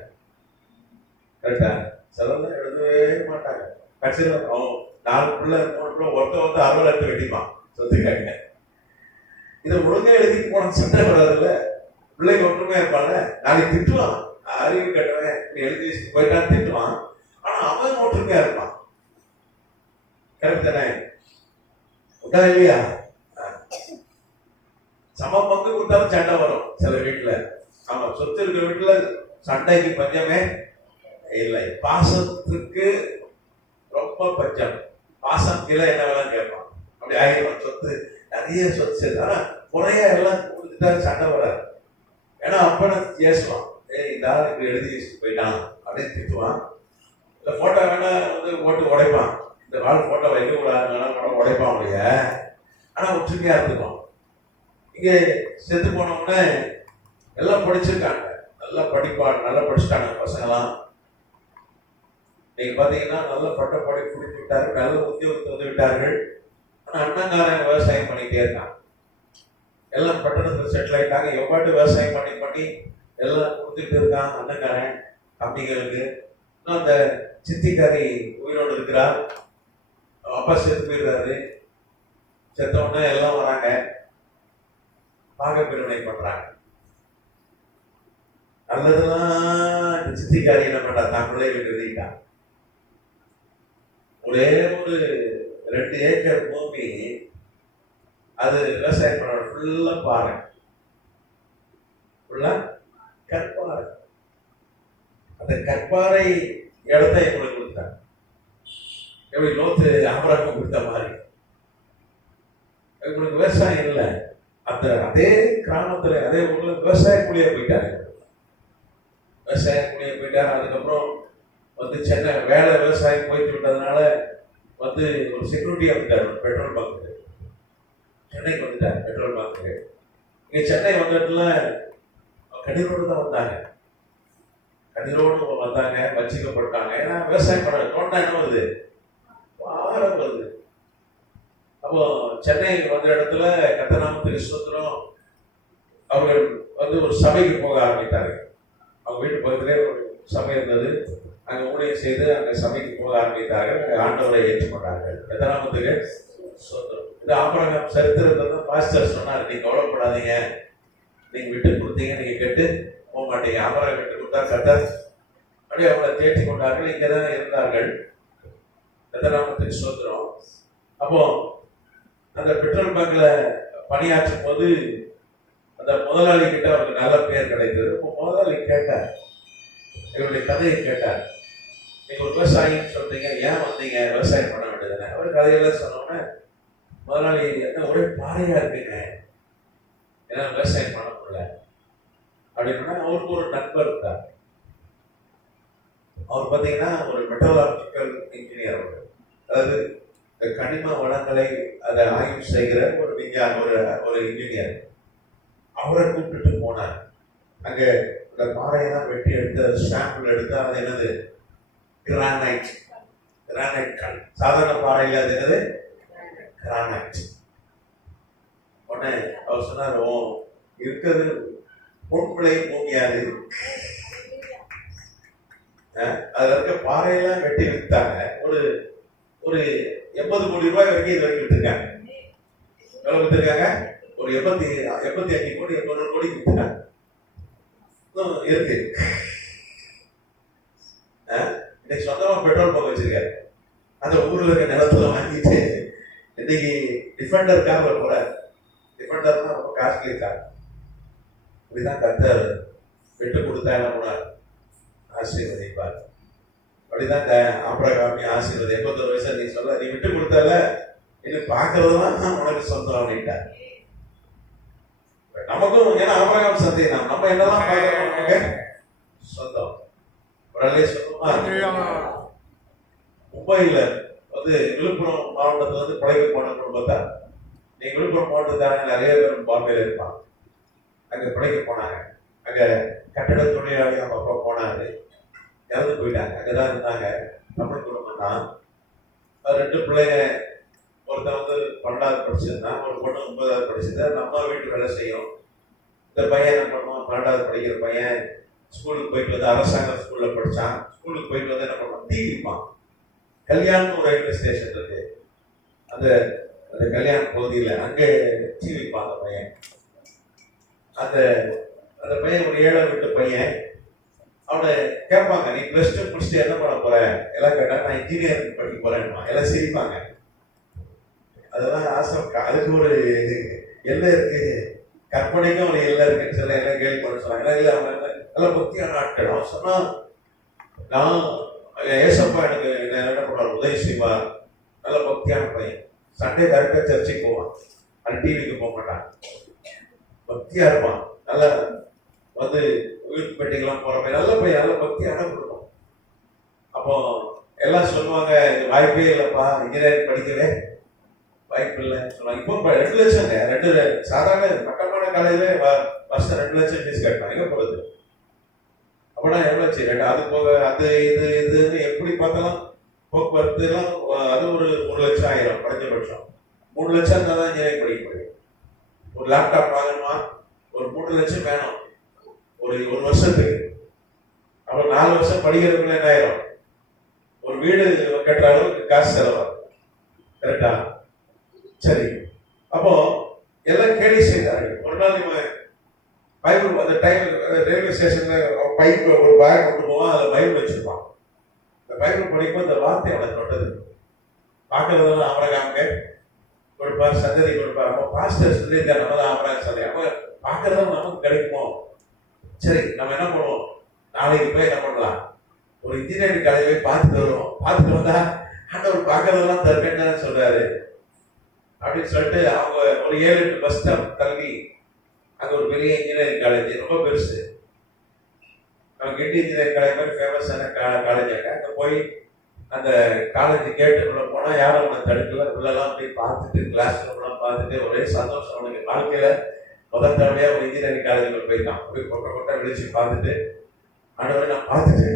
கரெக்டா, சிலர்லாம் எழுதவே மாட்டாங்க. கட்சியில் அவன் 4 பிள்ளை 3 பிள்ளை ஒருத்த அறுவலை எடுத்து வெட்டிப்பான் சொத்துக்காக. இதை ஒழுங்கா எழுதிட்டு போன சண்டை வராதுல்ல. பிள்ளைங்க ஒன்றுமே இருப்பாங்க, நாளைக்கு திட்டுவான், அறிவு கட்டவன் நீ எழுதி வச்சுட்டு போயிட்டான்னு திட்டுவான். ஆனா அவன் ஒற்றுமையா இருப்பான். கரெக்ட் தானே? உண்டா இல்லையா? சம பங்கு கொடுத்தாலும் சண்டை வரும் சில வீட்டுல. ஆமா, சொத்து இருக்கிற வீட்டுல சண்டைக்கு பஞ்சமே இல்லை. பாசத்துக்கு ரொம்ப பஞ்சம். பாசம் கீழே என்ன வேணாலும் கேட்பான். அப்படி ஆயிரம் சொத்து, நிறைய சொத்து சேர்த்து, ஆனா குறைய எல்லாம் கொடுத்துட்டா சண்டை வராது. ஏன்னா அப்பனை ஏசுவான், இந்த ஆள் இப்படி எழுதி வச்சுட்டு போயிட்டான் அப்படின்னு திட்டுவான். இந்த போட்டோ வேணா ஓட்டு உடைப்பான், இந்த வாழ் போட்டோ வைக்க கூடாது உடைப்பான் அவனுடைய. ஆனா ஒற்றுமையா இருந்துக்கும். இங்க செத்து போனவொடனே எல்லாம் படிச்சிருக்காங்க, நல்லா நல்லா படிச்சுட்டாங்க பசங்களாம். நீங்க பாத்தீங்கன்னா நல்ல பட்ட படிப்பு முடித்து விட்டார்கள், நல்ல உத்தியோகத்தை வந்து விட்டார்கள். ஆனா அண்ணங்காரன் விவசாயம் பண்ணிட்டே இருக்கான். எல்லாம் பட்டணத்துல செட்டில் ஆயிட்டாங்க. எவ்வாட்டு விவசாயம் பண்ணி எல்லாம் கொடுத்துட்டு இருக்கான் அண்ணங்காரன் தம்பிகளுக்கு. இன்னும் அந்த சித்திக்காரி உயிரோடு இருக்கிறார். அப்பா செத்து போயிடுறாரு. செத்தவொடனே எல்லாம் வராங்க, பாக பிரிவினை பண்றாங்க. நல்லதெல்லாம் இந்த சித்திக்காரி என்ன பண்றா, தான் பிள்ளைகளுக்கு எழுதிட்டான். ஒரே ஒரு 2 ஏக்கர் பூமி, அது விவசாயம் பண்ண ஃபுல்லா பாறை, ஃபுல்லா கற்பாறை. அந்த கற்பாறை இடத்த எங்களுக்கு கொடுத்தாங்க. எப்படி லோத்து ஆபராகம் கொடுத்த மாதிரி. எங்களுக்கு விவசாயம் இல்லை. அந்த அதே கிராமத்துல அதே ஊர்ல விவசாய கூலியா போயிட்டாரு. விவசாய கூலியா போயிட்டாரு. அதுக்கப்புறம் சென்னை வேலை விவசாயம் போயிட்டு விட்டதுனால ஒரு செக்யூரிட்டியா வந்துட்டார். பெட்ரோல் பங்க்கு சென்னைக்கு வந்துட்டார். பெட்ரோல் பங்க்கு இங்க சென்னை வந்ததுல கண்ணீரோடு தான் வந்தாங்க. கண்ணீரோடு வந்தாங்க, வச்சிக்கப்பட்டாங்க. ஏன்னா விவசாயம் பண்ண தோட்டா என்ன வருது, வாரம் வருது. அப்போ சென்னை வந்த இடத்துல கத்தநாமத்துக்கு ஸ்தோத்திரம், அவர்கள் ஒரு சபைக்கு போக ஆரம்பித்தார்கள். அவங்க வீட்டு பக்கத்திலே ஒரு சபை இருந்தது. அங்கே ஊழியம் செய்து அங்கே சபைக்கு போக ஆரம்பித்தார்கள். ஆண்டவரை ஏற்றுக்கொண்டார்கள். கத்தநாமத்துக்கு ஸ்தோத்திரம். இது ஆபிரகாம் சரித்திரத்தை தான் பாஸ்டர் சொன்னார், நீங்க கவலைப்படாதீங்க, நீங்க விட்டு கொடுத்தீங்க, நீங்க கெட்டு போக மாட்டீங்க. ஆபிரகாம் விட்டு கொடுத்தா கர்த்தர் அப்படியே அவங்களை தேற்றி கொண்டார்கள். இங்கதான் இருந்தார்கள். கத்தநாமத்துக்கு ஸ்தோத்திரம். அப்போ அந்த பெட்ரோல் பங்க்ல பணியாற்றும் போது அந்த முதலாளி கிட்ட அவருக்கு நல்ல பெயர் கிடைத்தது. இப்போ முதலாளி கேட்டார், இவருடைய கதையை கேட்டார். நீங்க ஒரு விவசாயின்னு சொல்றீங்க, ஏன் வந்தீங்க, விவசாயம் பண்ண வேண்டியதுன்னு. அவர் கதையெல்லாம் சொன்னோன்னே முதலாளி என்ன ஒரே பாறையா இருக்குங்க, ஏன்னா விவசாயம் பண்ண முடியல அப்படின்னா. அவருக்கு ஒரு நண்பர் இருந்தார். அவர் பார்த்தீங்கன்னா ஒரு மெட்ரலாஜிக்கல் இன்ஜினியர். அதாவது கனிம வளங்களை அதை ஆய்வு செய்கிற ஒரு விஞ்ஞான ஒரு இன்ஜினியர். அவரை கூப்பிட்டு போனார். அங்க இந்த பாறையெல்லாம் வெட்டி எடுத்து சாம்பிள் எடுத்து அது என்னது, கிரானைட் கல். சாதாரண பாறையில் அது என்னது, கிரானைட். உடனே அவர் சொன்னார், ஓ இருக்கிறது பொன்பிளை பூமியாது, அதுல இருக்க பாறையெல்லாம் வெட்டி வித்தாங்க. ஒரு 80 கோடி ரூபாய் வரைக்கும் இது வரைக்கும் வித்துருக்காங்க. எவ்வளவு வித்துருக்காங்க? ஒரு 85 கோடி 80 கோடி வித்துருக்காங்க. இருக்கு. இன்னைக்கு சொந்தமா பெட்ரோல் பங்க் வச்சிருக்காரு. அந்த ஊர்ல இருக்க நிலத்துல வாங்கிட்டு இன்னைக்கு டிஃபெண்டர் கார்ல போற. டிஃபெண்டர்னா ரொம்ப காஸ்ட்லி கார். இப்படிதான் கர்த்தர் விட்டு கொடுத்தா என்ன போனார், ஆசீர்வதிப்பார். அப்படிதான் ஆபிரகாமி ஆசீர்வாதம் 81 வயசா நீ சொல்ல நீ விட்டு கொடுத்தால இன்னும் பார்க்கறதுதான் உனக்கு சொந்தம் அப்படின்ட்டார். நமக்கும் ஏன்னா ஆபிரகாம் சந்தை நம்ம என்னதான் பார்க்கிறோம் நமக்கு சொந்தம். உடனே சொல்லுமா மும்பையில் வந்து விழுப்புரம் மாவட்டத்தில் வந்து படைப்பு போன குடும்பத்தை நீ விழுப்புரம் மாவட்டத்தான நிறைய பேர் பாம்பேல இருப்பாங்க. அங்கே படைக்க போனாங்க. அங்கே கட்டட தொழிலாளி நம்ம அப்பா போனாரு, இறந்து போயிட்டாங்க. அங்கதான் இருந்தாங்க. தமிழ் குடும்பம் தான். 2 பிள்ளைங்க, ஒருத்தன் வந்து 12வது படிச்சிருந்தான், ஒரு பொண்ணு 9வது படிச்சிருந்தா. நம்ம வீட்டு வேலை செய்யும். இந்த பையன் என்ன பண்ணுவான், 12வது படிக்கிற பையன் ஸ்கூலுக்கு போயிட்டு வந்து அரசாங்க ஸ்கூல்ல படிச்சான். ஸ்கூலுக்கு போயிட்டு வந்து என்ன பண்ணுவான், டீ விற்பான். கல்யாணம் ஒரு ரயில்வே ஸ்டேஷன் இருக்கு, அந்த அந்த கல்யாண பகுதியில் அங்கே டீ விற்பான் அந்த பையன். அந்த அந்த பையன் ஒரு 7 வீட்டு பையன். அவனை கேட்பாங்க, நீ +2 முடிச்சுட்டு என்ன பண்ண போற? எல்லாம் கேட்டாங்க, நான் இன்ஜினியரிங் படிக்க போறேன்மா. எல்லாம் சிரிப்பாங்க. அதெல்லாம் ஆசை. அதுக்கு ஒரு எல்லை இருக்கு, கற்பனைக்கும் ஒரு எல்லை இருக்குன்னு சொல்ல எல்லாம் கேள்வி பண்ண சொன்னாங்க. இல்லை அவங்க எல்லாம் பக்தியான ஆட்கள். அவன் சொன்னா, நான் ஏசப்பா எனக்கு என்ன பண்ணுவார், உதவி செய்வார். நல்ல பக்தியான பையன். சண்டே கரெக்டாக சர்ச்சைக்கு போவான், அது டிவிக்கு போக மாட்டான். பக்தியா இருப்பான். நல்லா வந்து உயிர் பெட்டிக்கெல்லாம் போற மாதிரி நல்ல பையன், நல்ல பக்தியான குடும்பம். அப்போ எல்லாம் சொல்லுவாங்க, வாய்ப்பே இல்லைப்பா, இன்ஜினியரிங் படிக்கவே வாய்ப்பு இல்லைன்னு சொல்லுவாங்க. இப்போ 2 லட்சங்க, 2 சாதாரண மட்டமான காலையில வருஷம் 2 லட்சம் ஃபீஸ் கட்டணும். எங்க போறது? அப்படின்னா எவ்வளோ ஆச்சு? 2 அது போக அது இது இதுன்னு எப்படி பார்த்தாலும் போக்குவரத்து எல்லாம் அது ஒரு 3 லட்சம் ஆயிரும் குறைஞ்சபட்சம். 3 லட்சம் தான் இன்ஜினியரிங் படிக்க முடியும். ஒரு லேப்டாப் வாங்கணுமா, ஒரு 3 லட்சம் வேணும் ஒரு வருஷத்துக்கு. அப்புறம் 4 வருஷம் படிக்கிறதுக்குள்ள என்ன ஆயிரும், ஒரு வீடு கட்டுற அளவுக்கு காசு செலவாகும். கரெக்டா? சரி. அப்போ எல்லாம் கேலி செய்தார்கள். ஒரு நாள் இவன் பைபிள் அந்த டைம் ரயில்வே ஸ்டேஷன்ல பைப் ஒரு பேக் கொண்டு போவான், அதில் பைபிள் வச்சிருப்பான். இந்த பைபிள் படிக்கும்போது இந்த வார்த்தை அவனுக்கு தொட்டது. பார்க்கறதெல்லாம் ஆபிரகாமுக்கு கொடுப்பார், சந்ததி கொடுப்பார். அப்போ பாஸ்டர் சொல்லியிருக்காரு, நம்ம தான் ஆபிரகாம் சந்ததி. அப்போ பார்க்கறதும் நமக்கு கிடைக்குமோ? சரி, நம்ம என்ன பண்ணுவோம், நாளைக்கு போய் என்ன பண்ணலாம், ஒரு இன்ஜினியரிங் காலேஜ் போய் பார்த்துட்டு வருவோம். பார்த்துட்டு வந்தா ஆண்டவர் பார்க்கறதெல்லாம் தருக்கேன்னு சொல்றாரு அப்படின்னு சொல்லிட்டு அவங்க ஒரு 7-8 பஸ் ஸ்டாப் தள்ளி அங்கே ஒரு பெரிய இன்ஜினியரிங் காலேஜ், ரொம்ப பெருசு. நம்ம கிண்டி இன்ஜினியரிங் காலேஜ் மாதிரி ஃபேமஸான காலேஜ். அங்கே போய் அந்த காலேஜ் கேட்டுக்குள்ள போனால் யாரும் அவனை தடுக்கல. உள்ளெல்லாம் போய் பார்த்துட்டு கிளாஸ் ரூம்லாம் பார்த்துட்டு ஒரே சந்தோஷம். அவனுக்கு வாழ்க்கையில முதல் தடவையாக ஒரு இன்ஜினியரிங் காலேஜில் போயிருக்கான். போய் கொட்டை விழிச்சு பார்த்துட்டு, ஆண்டவரை நான் பார்த்துட்டு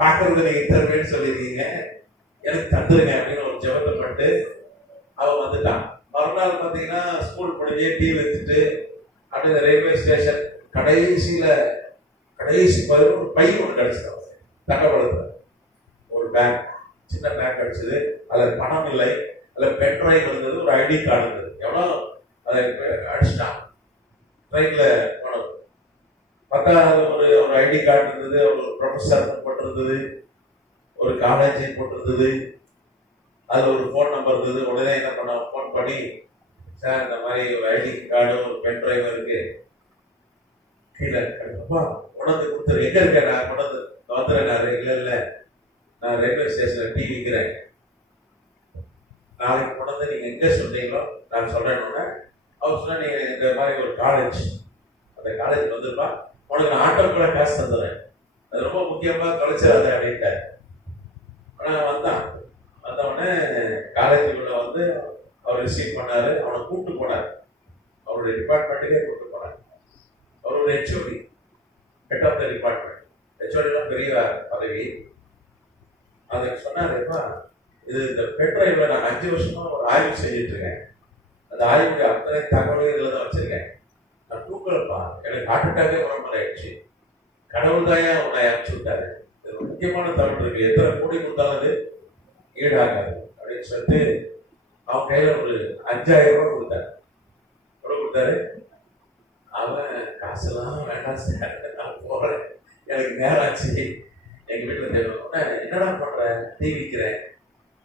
பார்க்கறது நீங்கள் தருவேன்னு சொல்லியிருக்கீங்க, எனக்கு தந்துருங்க அப்படின்னு ஒரு ஜெபத்தை பட்டு அவன் வந்துட்டான். மறுநாள் பார்த்தீங்கன்னா ஸ்கூல் முடிஞ்சே டீ வச்சுட்டு அப்படியே ரயில்வே ஸ்டேஷன் கடைசி ஒரு பை ஒன்று கிடைச்சிடும். தங்கப்படுத்த ஒரு பேக், சின்ன பேக் கிடைச்சது. அதில் பணம் இல்லை, அதில் பென்ட்ரைவ் இருந்தது, ஒரு ஐடி கார்டு இருந்தது. எவ்வளோ அதை அடிச்சிட்டான். ட்ரெயினில் போனது பார்த்தா ஒரு ஐடி கார்டு இருந்தது, ஒரு ப்ரொஃபஸர் போட்டிருந்தது, ஒரு காலேஜ் போட்டிருந்தது, அதில் ஒரு ஃபோன் நம்பர் இருந்தது. உடனே என்ன பண்ண, ஃபோன் பண்ணி, சார் இந்த மாதிரி ஒரு ஐடி கார்டு ஒரு பென்ட்ரைவ் இருக்கு, கீழே அப்பா உணர்ந்து கொடுத்துரு. எங்கே இருக்க? நான் உணர்ந்து வந்துடுறேன். நான் இல்லை நான் ரயில்வே ஸ்டேஷனில் டீ விற்கிறேன், நாளைக்கு உணர்ந்து நீங்கள் எங்கே சொன்னீங்களோ நான் சொல்கிறேன்னு. அவர் சொன்னால் நீங்கள் இந்த மாதிரி ஒரு காலேஜ், அந்த காலேஜ் வந்துருப்பா, உனக்கு நான் ஆட்டோக்குள்ள காசு தந்துடுறேன், அது ரொம்ப முக்கியமாக தொலைச்சிடாத அப்படின்ட்டார். ஆனால் வந்தவுடனே காலேஜுக்குள்ள வந்து அவர் ரிசீவ் பண்ணாரு. அவனை கூப்பிட்டு போனார், அவருடைய டிபார்ட்மெண்ட்டுக்கே கூப்பிட்டு போனார். அவர் ஒரு HOD, head of the department. ஹெச்ஓடிலாம் பெரிய பதவி. அதுக்கு சொன்னாருப்பா, இது இந்த பெட்ரோல நான் 5 வருஷமா ஒரு ஆய்வு செஞ்சுட்டு இருக்கேன், அந்த ஆய்வுக்கு அத்தனை தகவல்கள் இதில் தான் வச்சிருக்கேன். நான் தூக்கலப்பா, எனக்கு ஹார்ட் அட்டாக்கே வர மாதிரி ஆயிடுச்சு, கடவுள் தாயா உன்னை அனுப்பிச்சு விட்டாரு, இது முக்கியமான தகவல் இருக்கு, எத்தனை கோடி கொடுத்தாலும் அது ஈடாகாது அப்படின்னு சொல்லிட்டு அவன் கையில ஒரு 5000 ரூபாய் கொடுத்தாரு. எவ்வளவு கொடுத்தாரு? அவன் காசுலாம் வேண்டாம் சார், நான் போறேன், எனக்கு நேரம் ஆச்சு, எங்க வீட்டுல தேவை. என்னடா பண்ற? டீ விற்கிறேன்.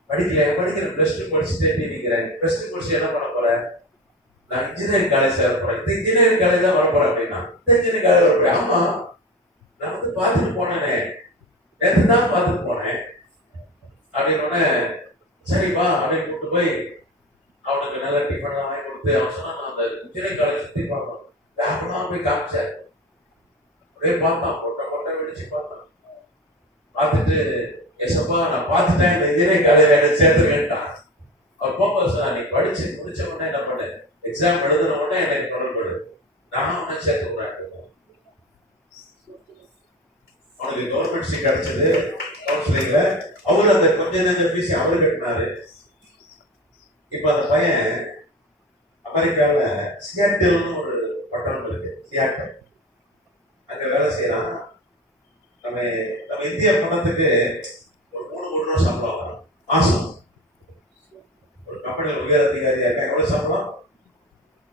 படிக்கிறேன் +2 படிச்சுட்டு டீ விற்கிறேன். +2 படிச்சு என்ன பண்ண போறேன்? நான் இன்ஜினியரிங் காலேஜ் சேர போறேன். இந்த இன்ஜினியரிங் காலேஜ் தான் வர போறேன் அப்படின்னா, இந்த இன்ஜினியரிங் காலேஜ் வர போறேன். ஆமா, நான் வந்து பார்த்துட்டு போனேனே, நேற்று தான் பார்த்துட்டு போனேன், அப்படின்னு உடனே சரிப்பா அப்படின்னு கூப்பிட்டு போய் அவனுக்கு நல்ல டிஃபன்லாம் வாங்கி கொடுத்து அவன் சொன்னா நான் அந்த உச்சிரை காலை சுற்றி பார்க்கணும் வேப்பெல்லாம் போய் காமிச்சேன். அப்படியே பார்த்தான், கொட்டை கொட்டை வெடிச்சு பார்த்தான். பார்த்துட்டு எசப்பா நான் பார்த்துட்டேன் இந்த இதிரை காலையில எனக்கு சேர்த்துக்கிட்டான். அவர் போகும்போது சொன்னா நீ படிச்சு முடிச்ச உடனே என்ன பண்ணு, எக்ஸாம் எழுதுன உடனே எனக்கு தொடர்பு, நானும் உடனே சேர்த்து விடுறேன். அவனுக்கு கவர்மெண்ட் சீட் கிடைச்சது கவுன்சிலிங்ல. அவரு அந்த கொஞ்சம் நெஞ்ச ஃபீஸ் அவரு கட்டினாரு. இப்ப அந்த பையன் அமெரிக்காவில் சியாட்டில்னு ஒரு பட்டணம் இருக்கு, சியாட்டில், அங்க வேலை செய்யறான். நம்ம நம்ம இந்திய பணத்துக்கு ஒரு 3 கோடி ரூபா சம்பளம் வரும் மாசம். ஒரு கம்பெனியில் உயர் அதிகாரியா இருக்கா, எவ்வளவு சம்பளம்?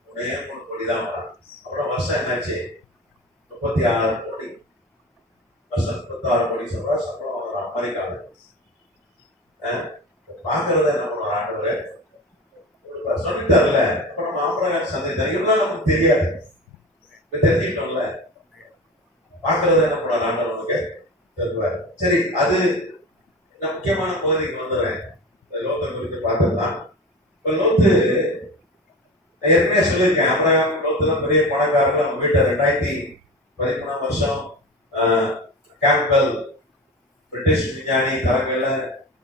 3 கோடி தான் வரும். அப்புறம் வருஷம் என்னாச்சு, 36 கோடி, வருஷம் 36 கோடி சம்பளம் வரும் அமெரிக்காவில். பார்க்கறத என்ன பண்ணுவோம், ஆண்டு சொல்லிட்டார்ல. அப்புறம் ஆம்பரகான் சந்தித்தார், இருந்தாலும் நமக்கு தெரியாது, இப்ப தெரிஞ்சுக்கிட்டோம்ல. பார்க்கறத என்ன பண்ணுவார் ஆண்டவர் நமக்கு சொல்லுவார். சரி, அது நான் முக்கியமான பகுதிக்கு வந்துடுறேன். லோத்தை குறித்து பார்த்ததுதான். இப்ப லோத்து நான் ஏற்கனவே சொல்லியிருக்கேன், அப்ரஹாம் லோத்துலாம் பெரிய பணக்காரர்கள். அவங்க வீட்டை 2013 வருஷம் கேம்பல் பிரிட்டிஷ் விஞ்ஞானி தரங்கள்ல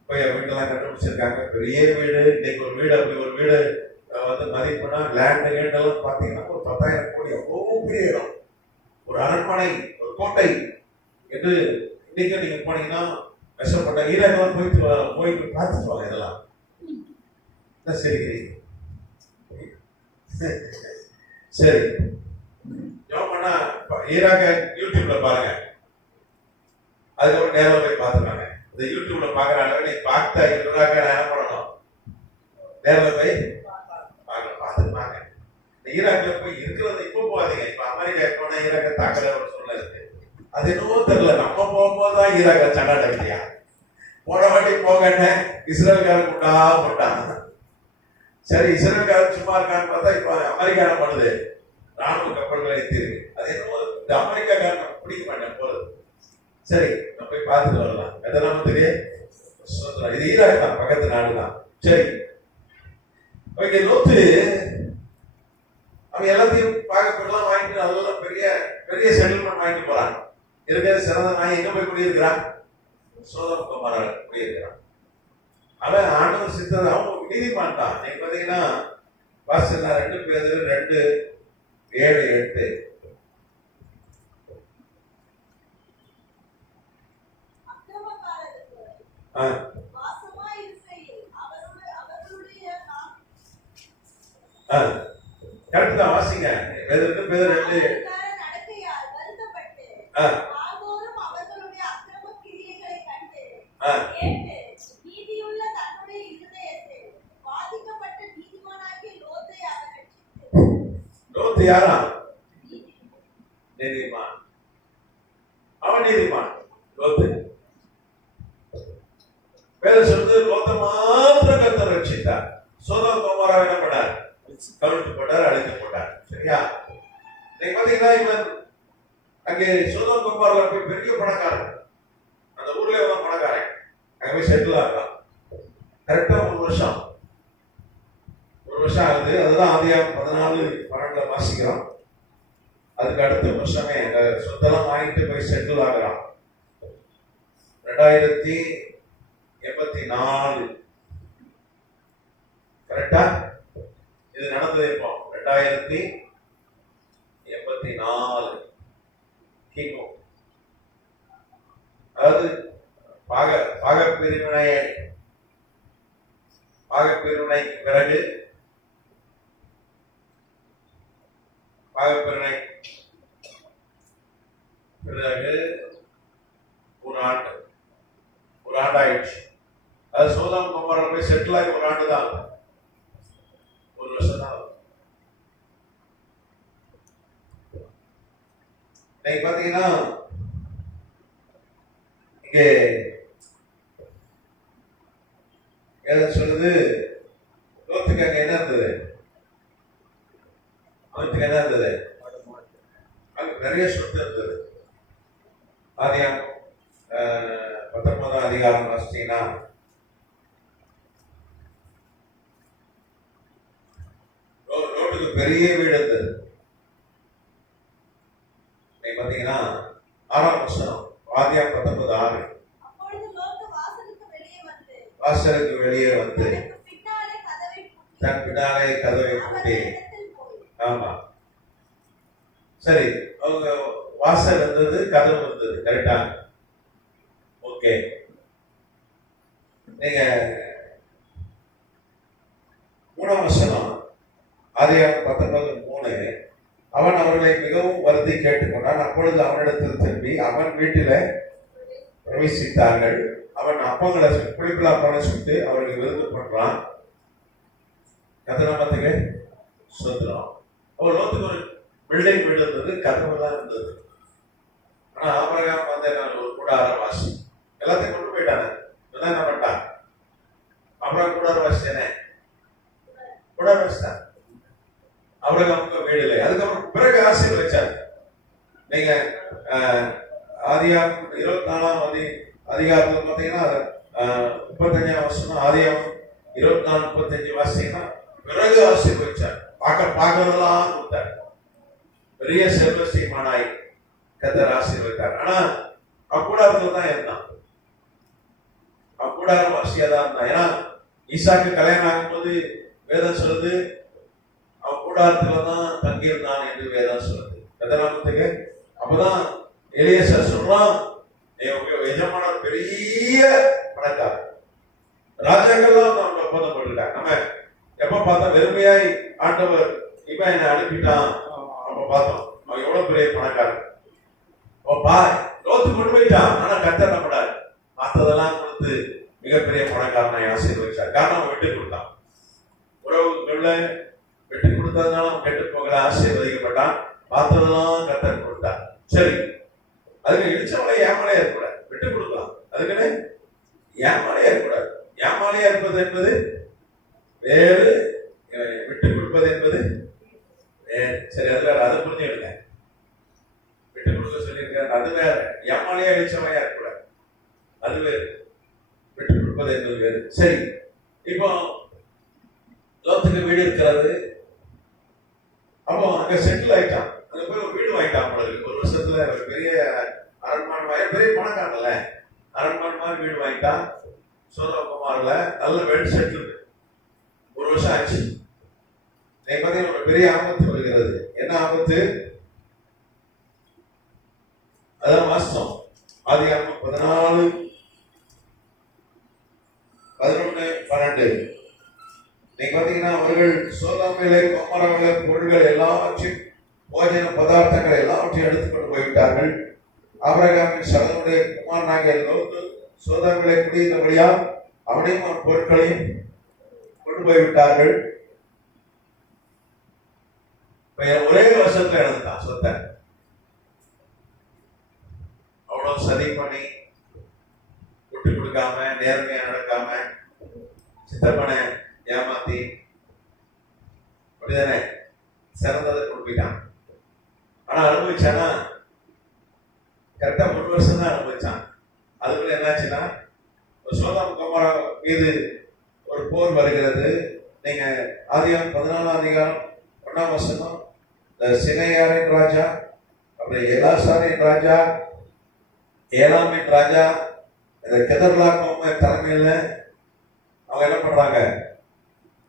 போய் வீட்டெல்லாம் கண்டுபிடிச்சிருக்காங்க. பெரிய வீடு. இன்னைக்கு ஒரு வீடு, அப்படி ஒரு வீடு வந்து மதிப்புனா லேண்டு கேண்டெல்லாம் பார்த்தீங்கன்னா ஒரு 10,000 கோடி, அவ்வளோ பெரிய இடம், ஒரு அரண்மனை, ஒரு கோட்டை என்று. இன்னைக்கு நீங்க போனீங்கன்னா கஷ்டப்பட்ட ஈராக்கெல்லாம் போயிட்டு பார்த்துட்டு வாங்க. இதெல்லாம் சரி சரி ஜோமனா ஈராக்க யூடியூப்ல பாருங்க, அதுக்கப்புறம் நேரில் போய் பார்த்துருவாங்க. இந்த யூடியூப்ல பாக்குற அளவு நீ பார்த்தா ஈராக்க என்ன பண்ணணும், நேரில் போய் பார்த்துப்பாங்க. இந்த ஈராக்ல போய் இருக்கிறது இப்போ போகாதீங்க. இப்ப அமெரிக்கா போனா ஈராக்க தாக்கல ஒரு சூழ்நிலை இருக்கு. அது என்னவோ தெரியல, நம்ம போகும்போதுதான் ஈராக்க சண்டை இல்லையா. போன வாட்டி போகன்னு இஸ்ரேல்காரன் கூட்டா போட்டான். சரி, இஸ்ரேல்காரன் சும்மா இருக்கான்னு பார்த்தா இப்ப அமெரிக்கா என்ன பண்ணுது, ராணுவ கப்பல்களை ஏற்றிருக்கு. அது என்னவோ இந்த அமெரிக்காக்காரன் பிடிக்க மாட்டேன் போறது. சரி, நம்ம போய் பார்த்துட்டு வரலாம். எதெல்லாம் தெரியும், இது ஈராக் தான், பக்கத்து நாடு தான். சரி, ஓகே. லோத்து அவன் எல்லாத்தையும் பார்க்கலாம் வாங்கிட்டு நல்லா பெரிய பெரிய செட்டில்மெண்ட் வாங்கிட்டு போறான். இருக்கிற சிறந்த நாய் எங்க போய் குடியிருக்கிறான், சோதம் குமார குடியிருக்கிறான். அவன் ஆண்டவர் சித்தர், அவங்க நீதிமான் தான். நீங்க பாத்தீங்கன்னா வாசல் 2 பேதுரு 2:7-8. கரெக்ட் தான், வாசிங்க. பேதுரு 2. லோத்து யாரா? நீதிமான். அவன் நீதிமான் லோத்து. வேதம் சொல்றது லோத்தை மாத்திரம் கர்த்தர் ரட்சித்தார். சோதோம் கொமோராவை என்ன பண்ணார், கவிழ்த்து போட்டார், அழித்து போட்டார். சரியா? நீங்க பாத்தீங்கன்னா இவன் அங்கே சோதோம் கொமோரால போய் பெரிய பணக்காரன், அந்த ஊர்ல எவ்வளவு பணக்காரன், அங்க போய் செட்டில் ஆகலாம். கரெக்டா 1 வருஷம் ஆகுது. அதுதான் ஆதியாகமம் 14:12 வாசிக்கிறோம். அதுக்கு அடுத்த வருஷமே அந்த சொத்தெல்லாம் வாங்கிட்டு போய் செட்டில் ஆகிறான். 2084 கரெக்டா இது நடந்தது. இப்போ 2084 கிமு. அதாவது பாகப்பிரிவினைக்கு பிறகு ஒரு ஆண்டு ஆயிடுச்சு. அது சோதோம் கொமோரா போய் செட்டில் ஆகி 1 ஆண்டு தான், 1 வருஷம் தான். நீங்க பாத்தீங்கன்னா இங்கே சொல்லுது லோத்துக்கு அங்க என்ன இருந்தது, அவனுக்கு என்ன இருந்தது, அங்க நிறைய சொத்து இருந்தது. ஆதியாகமம் 19ஆம் அதிகாரம் வாசிச்சீங்கன்னா ரோட்டுக்கு பெரிய வீடு இருந்தது. நீங்க பாத்தீங்கன்னா 6ஆம் வசனம், ஆதியாகமம் 19:6. அப்பொழுது லோத்து வாசலுக்கு வெளியே வந்து வாசலுக்கு வெளியே வந்து தனக்கு பின்னாலே கதவை பூட்டி தன் பின்னாலே கதவை பூட்டி. அவரிடத்தில் போய் ஆமா, சரி, அவங்க வாசல் இருந்தது, கதவு இருந்தது, கரெக்டா? ஓகே. நீங்க 3ஆம் வசனம், ஆதியாகமம் 19:3. அவன் அவர்களை மிகவும் வருந்தி கேட்டுக்கொண்டான். அப்பொழுது அவனிடத்தில் திரும்பி அவன் வீட்டில பிரவேசித்தார்கள். அவன் அப்பங்களை புளிப்பில் அப்பங்களை சுட்டு அவர்களுக்கு விருந்து பண்றான். கதநாமத்துக்கு சுதந்திரம். அவர் லோத்துக்கு ஒரு பில்டிங் வீடு இருந்தது, கதவு தான் இருந்தது. ஆனா ஆபிரகாம் வந்து ஒரு கூடாரவாசி, எல்லாத்தையும் கொண்டு போயிட்டாங்க. என்ன பண்ணிட்டான்? அப்புறம் கூடாரவாசி தானே, கூடாரவாசி தான். ஆபிரகாமுக்கு வீடு இல்லை. அதுக்கப்புறம் பிறகு ஆசீர்வதிச்சார். நீங்க ஆதியாகமம் 24ஆம் அதிகாரத்தில் பார்த்தீங்கன்னா 35ஆம் வசனம், ஆதியாகமம் 24:35 வாசிங்கன்னா பிறகு ஆசீர்வதிச்சார். பார்க்கறதெல்லாம் கொடுத்தார். பெரிய செல்வசீமானாய் கர்த்தர் ஆசீர்வதித்தார். ஆனா அக்கூடாரத்துல தான் இருந்தான், அக்கூடாரம் வாசியா தான் இருந்தான். ஏன்னா ஈசாக்கு கல்யாணம் ஆகும்போது வேதம் சொல்லுது அவன் கூடாரத்துல தான் தங்கியிருந்தான் என்று வேதம் சொல்லுது. கர்த்தர் அப்பதான் எலியேசர் சொல்றான், எஜமானர் பெரிய பணக்காரர், ராஜாக்கள்லாம் நம்ம ஒப்பந்தம் போட்டிருக்காங்க. நம்ம எப்ப பார்த்தா வெறுமையாய் ஆண்டவர் இவன் என்னை அனுப்பிட்டான் அப்ப பார்த்தோம் அவன் எவ்வளவு பெரிய பணக்காரன். லோத்து கொண்டு போயிட்டான். ஆனா கர்த்தர் நம்மடாரு மற்றதெல்லாம் கொடுத்து மிகப்பெரிய பணக்காரனை ஆசீர்வதிச்சார். காரணம் அவன் விட்டு கொடுத்தான். உறவுக்குள்ள விட்டு கொடுத்ததுனால அவன் கெட்டு போகிற ஆசீர்வதிக்கப்பட்டான். பார்த்ததெல்லாம் கர்த்தர் கொடுத்தார். சரி, அதுக்கு இடிச்சவளை ஏமாலையா இருக்கக்கூடாது, விட்டு கொடுக்கலாம். அதுக்குன்னு ஏமாலையா இருக்கக்கூடாது. ஏமாலையா இருப்பது என்பது வேறு, விட்டு கொடுப்பது என்பது வேறு. சரி, அது வேற, அதை புரிஞ்சுக்கிடுங்க. விட்டு கொடுக்க சொல்லியிருக்காரு, அது வேற. ஏமாலையா இடிச்சவளையா இருக்கக்கூடாது, அது வேறு. விட்டு கொடுப்பது என்பது வேறு. சரி, இப்போ லோத்துக்கு வீடு இருக்கிறது. அப்போ அங்க செட்டில் ஆயிட்டான். அங்க போய் ஒரு வீடு வாங்கிட்டான். ஒரு வருஷத்துல ஒரு பெரிய அரண்மனை, பெரிய பணக்காரன்ல அரண்மனை மாதிரி வீடு வாங்கிட்டான். சோதகுமார்ல நல்ல வெல் செட்டில். ஒரு வருஷம் ஆச்சு. நீங்க பார்த்தீங்கன்னா ஒரு பெரிய ஆபத்து வருகிறது. என்ன ஆபத்து? அதான் வாஸ்தவம். ஆதியாகமம் 14:11-12. நீங்க பாத்தீங்கன்னா அவர்கள் சோதோமிலே கொமோராவிலே பொருள்கள் எல்லாவற்றையும், போஜன பதார்த்தங்கள் எல்லாவற்றையும் எடுத்துக்கொண்டு போய்விட்டார்கள். ஆபிரகாமின் சகோதரனுடைய குமாரனாகிய லோத்து சோதோமிலே குடியிருந்தபடியா அவனையும் அவன் பொருட்களையும் கொண்டு போய்விட்டார்கள். ஒரே வருஷத்துல இழந்துட்டான் சொத்தை. அவ்வளவு சதி பண்ணி, விட்டு கொடுக்காம, நேர்மையா நடக்காம, சித்தப்பனை ஏமாத்தி, அப்படிதானே சிறந்ததை கொடுப்பிட்டான். ஆனா அனுபவிச்சானா? கரெக்டா 3 வருஷம் தான் அனுபவிச்சான். அதுக்குள்ள என்னாச்சுன்னா சோதோம் கொமோரா மீது ஒரு போர் வருகிறது. நீங்க ஆதியாகமம் 14ஆம் அதிகாரம் 1ஆம் வசனம், சினையாரின் ராஜா, அப்புறம் ஏலாசாரின் ராஜா, ஏலாமின் ராஜா, இந்த கெதர்லாகோமர் தலைமையில அவங்க என்ன பண்றாங்க?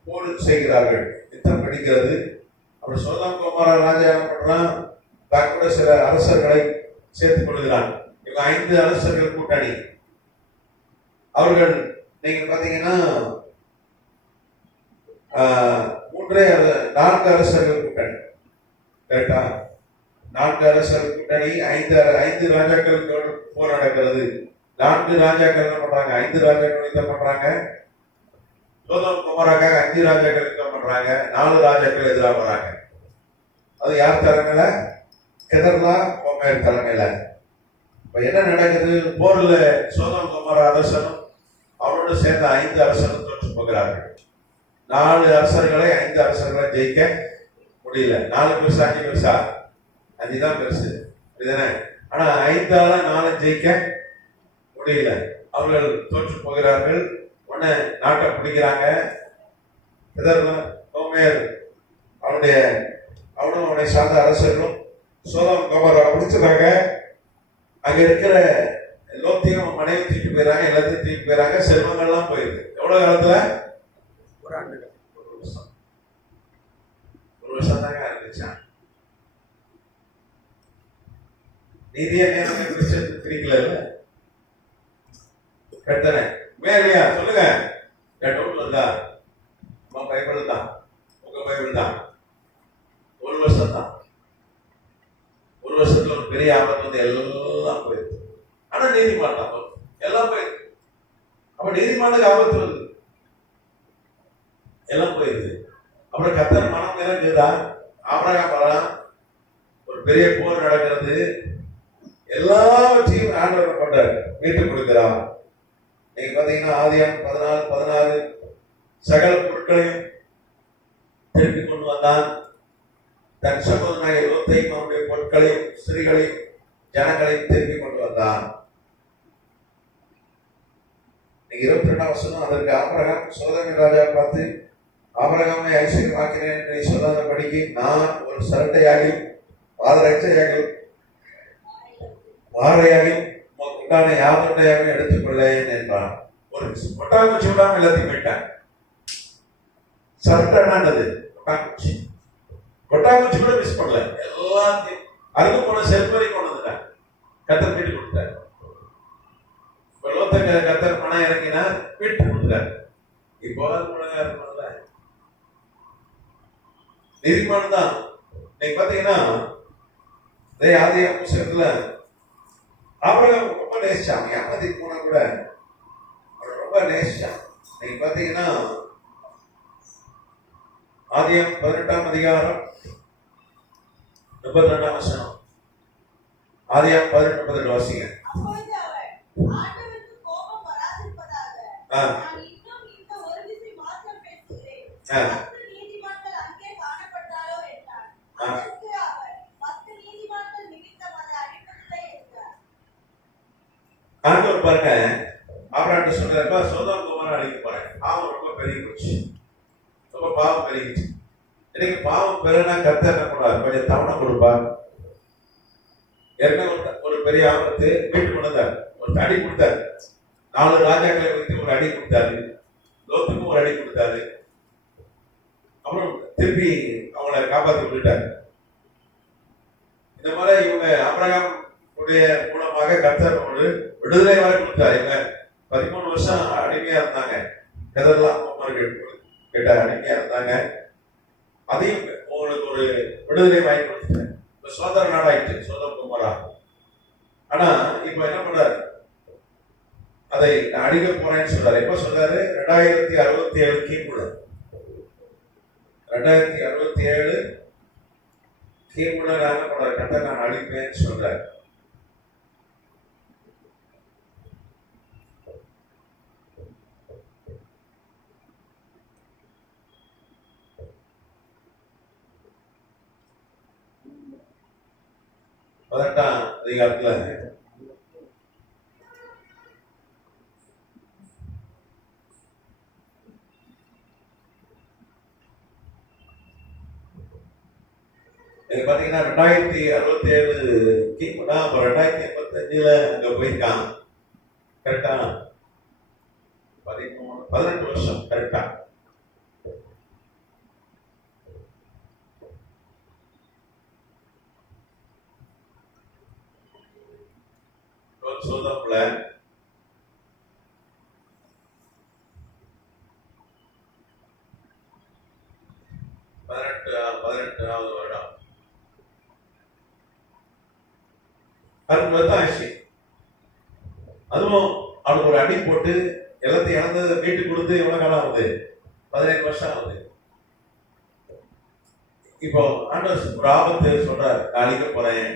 போர் செய்கிறார்கள், யுத்தம் பிடிக்கிறது. அப்புறம் சோதோம் கொமோரா ராஜா என்ன பண்றான்? கூட சில அரசர்களை சேர்த்துக் கொள்கிறான். இவங்க 5 அரசர்கள் கூட்டணி. அவர்கள் நீங்க பாத்தீங்கன்னா 4 அரசர்கள் கூட்டணி, கரெக்டா? 4 அரசர்கள் கூட்டணி, 5 ராஜாக்களுக்கு போர் நடக்கிறது. 4 ராஜாக்கள் என்ன பண்றாங்க? 5 ராஜாக்கள் யுத்தம் பண்றாங்க. சோதோம் கொமோராக்காக 5 ராஜாக்கள் யுத்தம் பண்றாங்க. 4 ராஜாக்கள் எதிராக வராங்க. அது யார் தலைமையில? கெதர்லாகோமர் தலைமையில. இப்ப என்ன நடக்குது? போர்ல சோதோம் கொமோரா அரசனும் அவரோடு சேர்ந்த 5 அரசரும் தோற்று போகிறார்கள். 4 அரசர்களை 5 அரசர்களை ஜெயிக்க முடியல. 4 பெருசா 5 பெருசா? 5 தான் பெருசு, இதுதானே? ஆனா 5ஆல 4 ஜெயிக்க முடியல. அவர்கள் தோற்று போகிறார்கள். உடனே நாட்டை பிடிக்கிறாங்க. கெதர்லாகோமர் அவனும் அவனை சார்ந்த அரசர்களும் சோதோம் கோமோரா பிடிச்சதாக அங்க இருக்கிற லோத்தையும் மனைவி தூக்கி போயிடறாங்க, எல்லாத்தையும் தூக்கி போயிடறாங்க, செல்வங்கள்லாம் போயிடுது. எவ்வளவு காலத்துல? ஒரு ஆண்டு, ஒரு வருஷம் தாங்க இருந்துச்சான். நீதியா நேரம் பிரிக்கல கட்டண மேலையா சொல்லுங்க. டவுட்ல இருந்தா நம்ம பைபிள் தான், உங்க பைபிள் தான். ஒரு வருஷம் தான், ஒரு வருஷத்துல ஒரு பெரிய ஆபத்து வந்து எல்லாம் போயிடுது. ஆனா நீதிமான் தான் எல்லாம் போயிடுது. அப்ப நீதிமானுக்கு ஆபத்து வருது, எல்லாம் போயிடுது. அப்புறம் கர்த்தர் மனம் இறங்குதா, ஆபிரகாம் வரான், ஒரு பெரிய போர் நடக்கிறது, எல்லாவற்றையும் ஆண்டவர் பண்றாரு, மீட்டுக் கொடுக்கிறார். நீங்க பாத்தீங்கன்னா ஆதியாகமம் 14:16 சகல பொருட்களையும் திருப்பி கொண்டு வந்தான். தன் சகோதரனாகிய லோத்தையும் அவனுடைய பொருட்களையும் ஸ்திரீகளையும் ஜனங்களையும் திருப்பி கொண்டு வந்தான். 22ஆம் வசனம், அதற்கு ஆபிரகாம் சோதோமின் ராஜா பார்த்து, ஆபிரகாமை ஐஸ்வர்யமாக்கினேன் என்று நீ சொல்லாதபடிக்கு நான் ஒரு சரட்டையாகி பாதரட்சையாகி வாரையாகி உண்டான யாதொன்றையாக எடுத்துக்கொள்ளேன் என்றான். ஒரு கொட்டாங்குச்சி விடாம எல்லாத்தையும் போயிட்டான். சரட்டை கொட்டாங்குச்சி, கொட்டாங்குச்சி கூட மிஸ் பண்ணல, எல்லாத்தையும் அருகு போன செல்வரை கொண்டு வந்துட்டான். கத்தர் வீட்டு கொடுத்தார். கத்தர் பணம் இறங்கினார், வீட்டு கொடுத்தார். இப்போ ஒழுங்கா இருக்கணும்ல, நீதிமான் தான். நீங்க பாத்தீங்கன்னா ஆதியாகம புத்தகத்துல ஆபிரகாம் ரொம்ப நேசிச்சான். ஏமாத்திட்டு போனா கூட ரொம்ப நேசிச்சான். நீங்க பாத்தீங்கன்னா ஆதியாகமம் 18ஆம் அதிகாரம் 32ஆம் வசனம், ஆதியாகமம் 18:32 வாசிங்க. அப்பொழுது அவர், ஆண்டவருக்கு கோபம் வராதிருப்பதாக, நான் இன்னும் இந்த ஒரு விசை மாத்திரம் பேசுகிறேன். 10 நீதிமான்கள் அங்கே காணப்பட்டாரோ என்றார். அதற்கு அவர், 10 நீதிமான்கள் நிமித்தம் அதை அழிப்பதில்லை என்றார். ஆண்டவர் பாருங்க, ஆபிரகாம் சொல்றாருப்பா, சோதோம் கோமோரா அழிக்க போறேன். பாவம் ரொம்ப பெருகி போச்சு, ரொம்ப பாவம் பெருகிச்சு. இன்னைக்கு பாவம் பெருனா கர்த்தர் என்ன பண்ணுவார், கொஞ்சம் தவணை கொடுப்பார். ஏற்கனவே ஒரு பெரிய ஆபத்து வீட்டு கொண்டார், ஒரு அடி கொடுத்தாரு. 4 ராஜாக்களை வைத்து ஒரு அடி கொடுத்தாரு, லோத்துக்கும் ஒரு அடி கொடுத்தாரு. அப்புறம் திருப்பி அவங்களை காப்பாற்றி விட்டுட்டாரு. இந்த மாதிரி இவங்க ஆபிரகாம் உடைய மூலமாக கர்த்தர் ஒரு விடுதலை வரை கொடுத்தாரு. இவங்க 13 வருஷம் அடிமையா இருந்தாங்க, எதெல்லாம் கேட்ட அடிமையா இருந்தாங்க. அதையும் உங்களுக்கு ஒரு விடுதலை வாங்கி கொடுத்துட்டேன். இப்ப சுதந்திர நாடாயிட்டு சோதோம் கோமோரா. ஆனா இப்ப என்ன பண்றாரு, அதை நான் அடிக்க போறேன்னு சொல்றாரு. எப்ப சொல்றாரு? 2067 கிமுல, 2067 கிமுல என்ன பண்றாரு, கட்ட நான் அடிப்பேன்னு சொல்றாரு. பதினெட்டாம் அதிகாரத்துல பாத்தீங்கன்னா 2067 கிமுனா, 2085 அங்க போயிருக்கான். கரெக்டா 18 வருஷம் கரெக்டா. சோதோம்ல 18வது வருடம் 60 வருஷம் ஆயிடுச்சு. அதுவும் அவனுக்கு ஒரு அடி போட்டு எல்லாத்தையும் இழந்தது மீட்டு கொடுத்து எவ்வளவு காலம் ஆகுது? 15 வருஷம் ஆகுது. இப்போ ஆண்டவர் ஒரு ஆபத்து சொல்றாரு, அழிக்க போறேன்.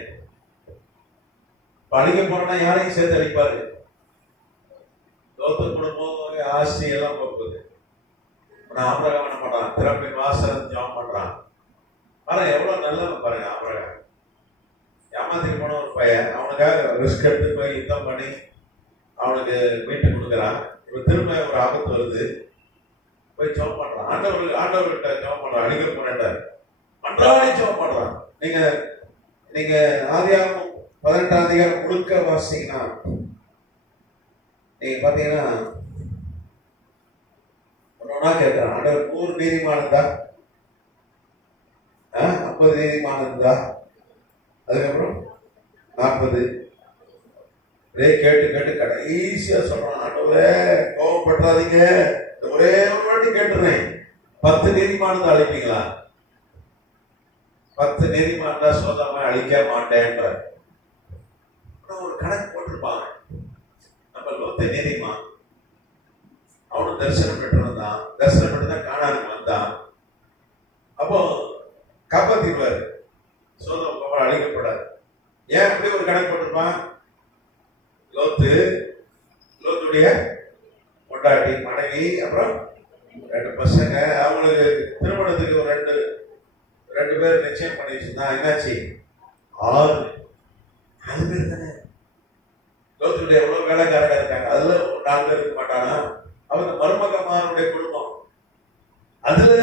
அழிக்க போறேன்னா யாரையும் சேர்த்து அழிப்பாரு? லோத்து குடும்பம் ஆஸ்தி எல்லாம் போகுது. ஆபிரகாம் என்ன பண்றான், திறப்பின் வாசல் ஜாம் பண்றான். ஆனா எவ்வளவு நல்லவன் பாருங்க ஆபிரகாம். ஏமாத்திட்டு போன ஒரு பையன், அவனுக்காக ரிஸ்க் எடுத்து போய் யுத்தம் பண்ணி அவனுக்கு மீட்டு கொடுக்குறான். இப்ப திரும்ப ஒரு ஆபத்து வருது, போய் ஜாம் பண்றான். ஆண்டவர்கிட்ட ஜாம் பண்றான், அழிக்க போனேன்டார். அன்றாட ஜெபம் பண்றாங்க. நீங்க நீங்க ஆதியாகமம் 18ஆம் அதிகாரம் முழுக்க வாசிங்கன்னா நீங்க பாத்தீங்கன்னா ஒன்னா கேட்கிறான், ஆண்டவர் 100 நீதிமான் இருந்தா 50 நீதிமான் இருந்தா அதுக்கப்புறம் 40 கேட்டு கேட்டு கடைசியா சொல்றான், ஆண்டவரே கோபப்படாதீங்க, ஒரே ஒரு வாட்டி கேட்டுறேன், 10 நீதிமான் தான் அழிப்பீங்களா? 10 நீதிமான் தான் சொந்தமா அழிக்க மாட்டேன்ற ஒரு கணக்கு போட்டிருப்பாங்க. நம்ம லோத்து நீதிமான், அவனும் தரிசனம் பெற்று வந்தான், தரிசனம் பெற்று தான் காணானுக்கு வந்தான். அப்போ காப்பாத்திடுவாரு, சோதம் அழிக்கப்படாது. ஏன் அப்படி ஒரு கணக்கு போட்டிருப்பான்? லோத்துடைய பொண்டாட்டி, மனைவி, அப்புறம் 2 பசங்க, அவங்களுக்கு திருமணத்துக்கு ஒரு ரெண்டு பேர் நிச்சயம் பண்ணி வச்சிருந்தா. என்னாச்சு? 6 பேர் தானே. லோத்துடைய எவ்வளவு வேலைக்காரங்க இருக்காங்க, அதுல 4 பேர் இருக்க மாட்டானா? அவங்க மருமகமானுடைய குடும்பம், அதுல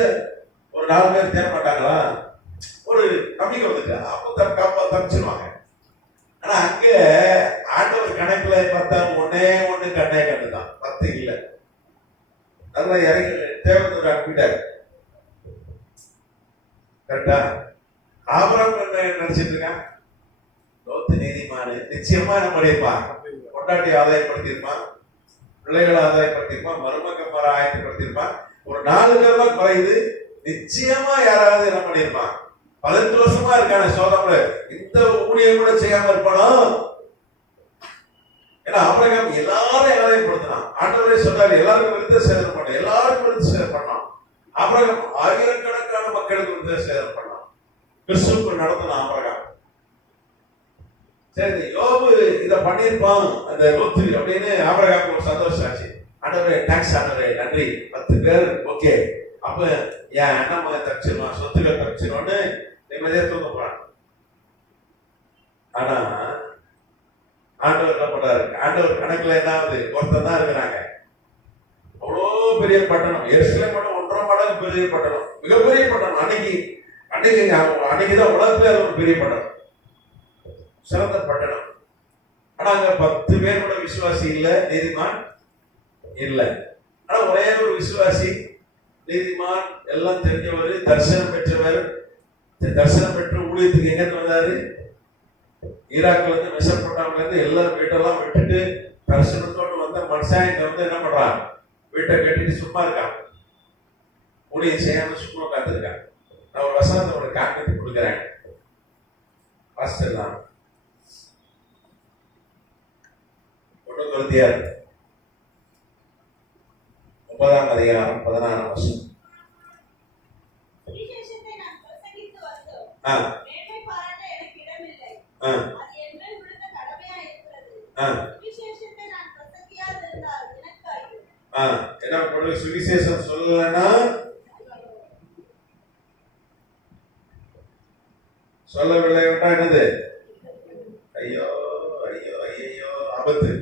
ஒரு 4 பேர் தேர மாட்டாங்களா? ஒரு நம்பிக்கை வந்துட்டு அப்ப தப்பிச்சிருவாங்க. ஆனா அங்க ஆண்டவர் கணக்குல பார்த்தா ஒண்ணு கண்ணே கண்டுதான், 10 இல்ல. அதெல்லாம் இறங்கி தேவதூர் அனுப்பிட்டாரு. கரெக்டா? ஆபரம் என்ன நினைச்சிட்டு இருக்கான்? லோத்து நீதிமானு நிச்சயமா நம்முடையப்பான் கொண்டாட்டி ஆதாயப்படுத்திருப்பான், பிள்ளைகளை ஆதாயப்படுத்திருப்பான், மருமகமாரை ஆயத்தப்படுத்திருப்பான். ஒரு 4 பேர் தான் குறையுது, நிச்சயமா யாராவது என்ன பண்ணிருப்பான். 18 வருஷமா இருக்கான சோதம்ல, இந்த ஊழியர் கூட செய்யாம இருப்பானோ? ஏன்னா ஆபிரகாம் எல்லாரும் ஆதாயப்படுத்தினான். ஆண்டவரே சொன்னாரு, எல்லாருக்கும் விருத்த சேதனம் பண்ண, எல்லாருக்கும் விருத்த சேதனம் பண்ணான். ஆபிரகாம் ஆயிரக்கணக்கான மக்களுக்கு விருத்த சேதனம் பண்ணான், கிறிஸ்துவுக்கு நடத்தினான் ஆபிரகாம். சரி, யோபு இத பண்ணிருப்பான் அந்த லோத்து அப்படின்னு ஆபிரகாமுக்கு ஒரு சந்தோஷம் ஆச்சு. ஆண்டவரே டாக்ஸ், ஆண்டவரே நன்றி, 10 பேர் ஓகே, அப்ப என் அண்ணன் மகன் தப்பிச்சிருவான், சொத்துக்கள் தப்பிச்சிருவான்னு நிம்மதியா தூங்க போறான். ஆனா ஆண்டவர் என்ன பண்றாரு? ஆண்டவர் கணக்குல என்னாவது ஒருத்தர் தான் இருக்கிறாங்க. அவ்வளோ பெரிய பட்டணம், எருசலேம் பட்டணம் 1.5 மடங்கு பெரிய பட்டணம், மிகப்பெரிய பட்டணம். அன்னைக்குதான் உலகத்துல ஒரு பெரிய பட்டணம், சிறந்த பட்டணம். ஆனா அங்க 10 பேர் கூட விசுவாசி இல்ல, நீதிமான் இல்ல. ஆனா ஒரே ஒரு விசுவாசி, நீதிமான், எல்லாம் தெரிஞ்சவர், தரிசனம் பெற்றவர். தரிசனம் பெற்று ஊழியத்துக்கு எங்க வந்தாரு? ஈராக்ல இருந்து, மெசபொட்டாமியா இருந்து எல்லாம் வீட்டெல்லாம் விட்டுட்டு தரிசனத்தோடு வந்த மனுஷன் இங்க வந்து என்ன பண்றான்? வீட்டை கட்டிட்டு சும்மா இருக்கான், ஊழியம் செய்யாம சும்மா உட்காந்துருக்கான். நான் ஒரு வசனத்தோட காண்பித்து கொடுக்குறேன், வாசிச்சிடலாம். 1 கொரிந்தியர் 9ஆம் அதிகாரம் 16ஆம் வசனம். சுவிசேஷத்தை நான் பிரசங்கித்து வந்தோம், மேன்மை பாராட்ட எனக்கு இடமில்லை, அது என் மேல் விழுந்த கடமையா இருக்கிறது. சுவிசேஷத்தை நான் பிரசங்கியாதிருந்தால் எனக்கு ஐயோ. என்ன பொருள்? சுவிசேஷம் சொல்லலன்னா சொல்லவில்லை விட்டா என்னது? ஐயோ ஐயோ ஐயோ, ஆபத்து.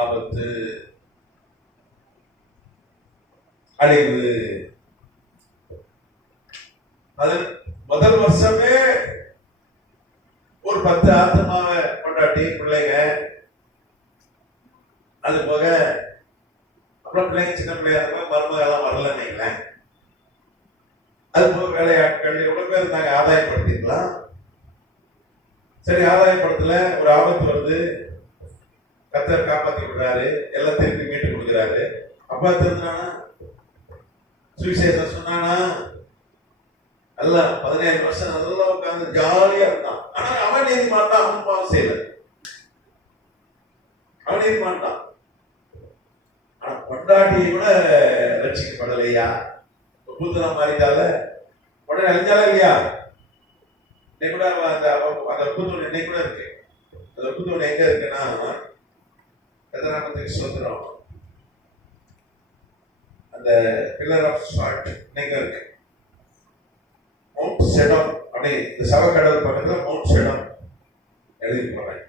ஆபத்து, அழிவு. அது முதல் வருஷமே ஒரு 10 ஆத்மாவை கொண்டாட்டி பிள்ளைங்க, அது போக அப்புறம் பிள்ளைங்க சின்ன பிள்ளையா இருக்கும், மருமகெல்லாம் வரலன்னு. அது போக வேலையாட்கள் எவ்வளவு பேர் இருந்தாங்க, ஆதாயப்படுத்திக்கலாம். சரி, ஆதாயப்படுத்தல, ஒரு ஆபத்து வருது, கர்த்தர் காப்பாத்தி விடுறாரு, எல்லாம் திருப்பி மீட்டு கொடுக்குறாரு. அப்பா திருந்தானா? சுவிசேஷம் சொன்னானா? எல்லாம் 17 வருஷம் நல்லா உட்கார்ந்து ஜாலியா இருந்தான். ஆனா அவன் நீதிமான் தான், அவன் பாவம் செய்யல, அவன் நீதிமான் தான். ஆனா பொண்டாட்டியை கூட ரட்சிக்கப்படலையா? பூத்தலாம் மாறிட்டால உடனே அழிஞ்சாலும் இல்லையா? இன்னைக்கு கூட அந்த பூத்தோடு இன்னைக்கு கூட இருக்கு. அந்த பூத்தோடு எங்க இருக்குன்னா, எதனாமத்துக்கு சுதந்திரம், அந்த பில்லர் ஆஃப் சால்ட் இன்னைக்கு இருக்கு. மவுண்ட் செடம் அப்படி இந்த சவக்கடல் பக்கத்துல மவுண்ட் செடம் எழுதி போறேன்.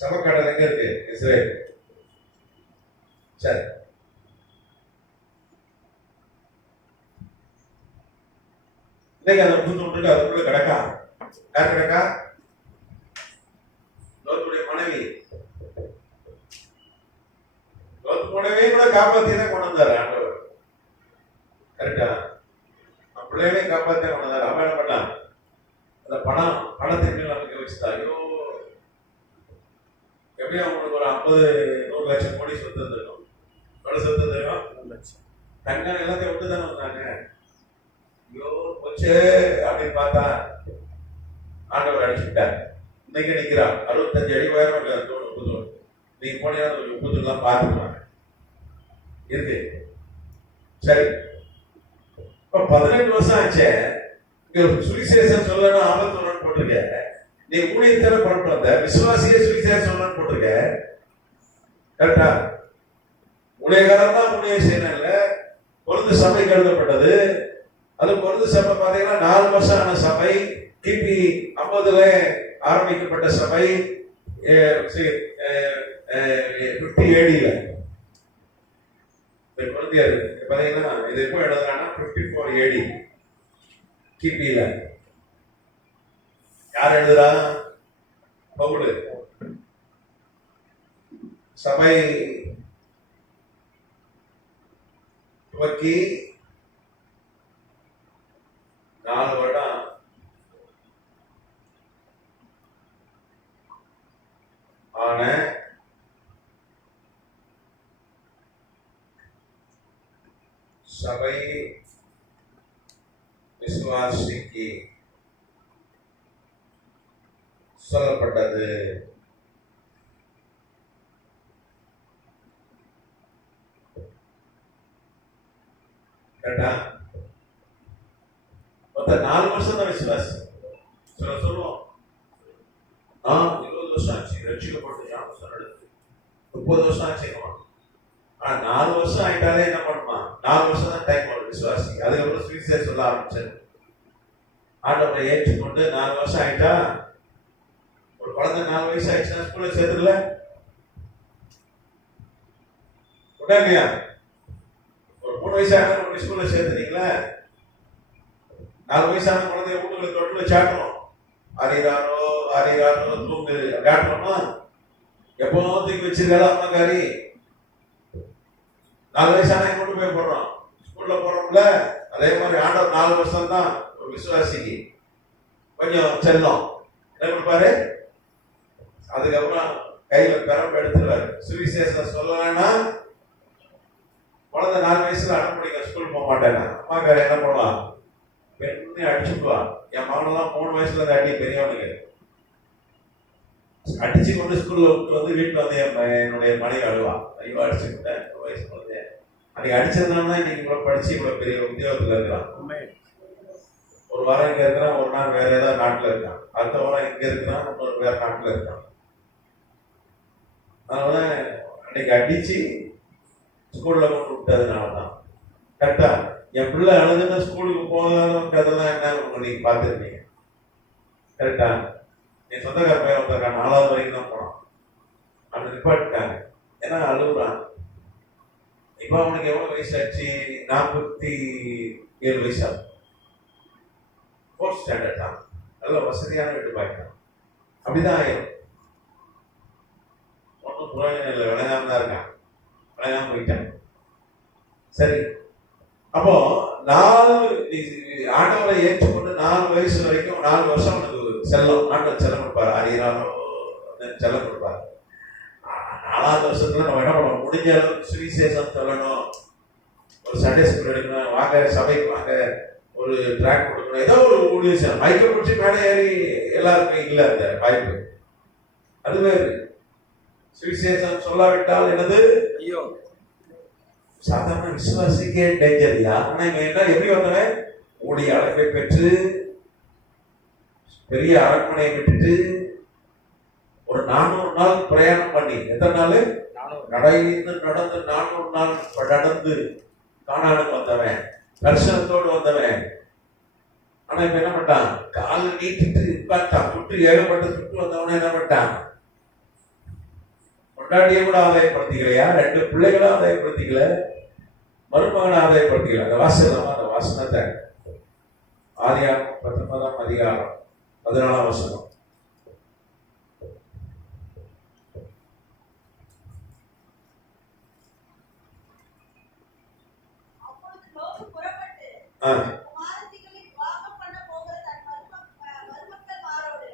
சமக்கடல் எங்க இருக்கு? இஸ்ரேல். சரி, இன்னைக்கு அந்த புது விட்டுட்டு அதுக்குள்ள கிடக்கா? யார் கிடக்கா? லோத்துடைய மனைவி. லோத்து மனைவியை கூட காப்பாத்தி தான் கொண்டு வந்தாரு ஆண்டவர். கரெக்டா? பிள்ளைகளையும் காப்பாத்தி கொண்டு வந்தாரு. அவன் என்ன பண்ணான்? அந்த பணத்தை நமக்கு வச்சுதான். ஐயோ, எப்படியும் அவங்களுக்கு ஒரு 50-100 லட்சம் கோடி சொத்து இருந்திருக்கும். எவ்வளவு சொத்து இருந்திருக்கும்? தங்கம் எல்லாத்தையும் விட்டு தானே வந்தாங்க. ஐயோ போச்சே அப்படின்னு பார்த்தா ஆண்டவர் அடிச்சுட்டார். இன்னைக்கு நிக்கிறான் 65 அடி உயரம் தோணு. நீங்க போனீங்கன்னா 30 பார்த்துருவாங்க இருக்கு. சரி, இப்ப 18 வருஷம் ஆச்சு. சுவிசேஷம் சொல்லணும் ஆபத்து போட்டிருக்க. நீ ஊழியத்தை பண்ணிட்டு வந்த விசுவாசிய சுவிசேஷம் சொல்லணும்னு போட்டிருக்க. கரெக்டா? ஊழியக்காரன் தான் ஊழியம் செய்யல. பொருந்து சபை கருதப்பட்டது. அது பொருந்து சபை பார்த்தீங்கன்னா 4 வருஷம் ஆன சபை. கிபி 50ல ஆரம்பிக்கப்பட்ட சபை. 50 AD குழந்தையாரு பாத்தீங்கன்னா இது எப்போ எழுதுறாங்கன்னா 54 AD கிபியில. யார் எழுதுறா? பவுல். சபை துவக்கி 4 வருடம் ஆன சபை விசுவாசிக்கு சொல்லப்பட்டது. கேட்டா மொத்தம் 4 வருஷம் தான் விசுவாசி. சொல்லுவோம் 20 வருஷம் ஆச்சு ரட்சிக்கப்பட்டு 30 வருஷம் ஆச்சு. ஆனா 4 வருஷம் ஆயிட்டாலே என்ன பண்ணுமா? 4 வருஷம் தான் டைம் வரும் விசுவாசி. அதுக்கப்புறம் சுவிசேஷம் சொல்ல ஆரம்பிச்சாரு. ஆண்டவரை ஏற்றுக்கொண்டு 4 வருஷம் ஆயிட்டா, ஒரு குழந்தை 4 வயசு ஆயிடுச்சுன்னா ஸ்கூல்ல சேர்த்துடல இல்லையா? ஒரு 3 வயசான ஸ்கூல்ல சேர்த்துட்டீங்களா? 4 வயசான குழந்தைய வீட்டுல தொட்டில சாட்டணும். ஆரிராரோ தூங்கு காட்டணும்னா எப்பவும் தூக்கி வச்சிருக்காரு அம்மாக்காரி. 4 வயசான கொண்டு போய் போடுறோம் ஸ்கூல்ல போறோம்ல. அதே மாதிரி ஆண்டவர் 4 வருஷம் தான் ஒரு விசுவாசிக்கு கொஞ்சம் செல்லம் என்ன கொடுப்பாரு. அதுக்கப்புறம் கையில பெரம்பு எடுத்துருவாரு. சுவிசேஷம் சொல்லலைன்னா குழந்தை 4 வயசுல அனுப்பிடிக்க ஸ்கூல் போக மாட்டேன்னா அம்மாக்கார என்ன பண்ணலாம்? பெண்ணை அடிச்சுடுவான். என் மகனெல்லாம் 3 வயசுல இருந்து அடி பெரியவனுக்கு அடிச்சு கொண்டு ஸ்கூல்ல விட்டு வந்து வீட்டுல வந்து என்னுடைய மனைவி அழுவான். ஐயோ அடிச்சு விட்டேன் வயசு குழந்தை. அன்னைக்கு அடிச்சதுனால தான் இன்னைக்கு இவ்வளவு படிச்சு இவ்வளவு பெரிய உத்தியோகத்துல இருக்கிறான். ஒரு வாரம் இங்க இருக்கிறான், ஒரு நாள் வேற ஏதாவது நாட்டுல இருக்கான், அடுத்த வாரம் இங்க இருக்கிறான், இன்னொரு வேற நாட்டுல இருக்கான். அதனால அன்னைக்கு அடிச்சு ஸ்கூல்ல கொண்டு விட்டதுனாலதான். கரெக்டா? என் பிள்ளை அழுதுன்னா ஸ்கூலுக்கு போகாத அதெல்லாம் என்ன நீங்க பார்த்துருக்கீங்க. கரெக்டா? என் சொந்தக்கார பையன் ஒருத்தருக்கான் 4வது வரைக்கும் தான் போனான். அவனை நிப்பாட்டாங்க. ஏன்னா அழுகுறான். இப்ப அவனுக்கு எவ்வளவு வயசு ஆச்சு? 47 வயசு ஆகும். 4th ஸ்டாண்டர்ட் தான். நல்ல வசதியான வீட்டு பாய்க்கான். அப்படிதான் ஆயிரும். ஒன்றும் புரோஜனம் இல்லை. விளையாம தான் இருக்கான். விளையாம போயிட்டான். சரி, அப்போ 4 ஆண்டவரை ஏற்றுக்கொண்டு 4 வயசு வரைக்கும் 4 வருஷம் அவனுக்கு செல்லம் ஆண்டவர் செல்லம் கொடுப்பாரு. அறியறானோ செல்லம் கொடுப்பாரு. 4வது வருஷத்துல நம்ம என்ன பண்ணணும்? முடிஞ்ச அளவுக்கு சுவிசேஷம் சொல்லணும். ஒரு சண்டே ஸ்கூல் எடுக்கணும், வாங்க சபைக்கு வாங்க, ஒரு ட்ராக் கொடுக்கணும், ஏதோ ஒரு ஊழியம் மைக்க பிடிச்சி மேலே ஏறி எல்லாருக்கும் இல்லை அந்த வாய்ப்பு. அதுவே சுவிசேஷம் சொல்லாவிட்டால் என்னது? ஐயோ, சாதாரண விசுவாசிக்கே டேஞ்சரியா. ஆனா இவன் என்ன எப்படி வந்தவன்? ஊழிய அழைப்பை பெற்று பெரிய அரண்மனையை விட்டுட்டு ஒரு 400 நாள் பிரயாணம் பண்ணி, எத்தனை நாள் நடந்து 400 நாள் நடந்து கானானுக்கு வந்தவன், தரிசனத்தோடு வந்தவன். ஆனா இப்ப என்ன பண்ணிட்டான்? கால நீட்டிட்டு உட்கார்ந்தான். சுட்டு ஏகப்பட்ட சுட்டு வந்தவன என்ன பண்ணிட்டான்? முன்னாடியே கூட ஆதாயப்படுத்திக்கலையா? 2 பிள்ளைகளை ஆதாயப்படுத்திக்கல, மருமகனை ஆதாயப்படுத்திக்கல. அந்த வாசகம், அந்த வாசனத்தை ஆதியாகமம் 19ஆம் அதிகாரம் 14ஆம் வசனம். அப்பொழுது லோத்து புறப்பட்டு ஆ குமாரத்திகளை விவாகம் பண்ண போகிற தன் மருமக்கள்மாரோடு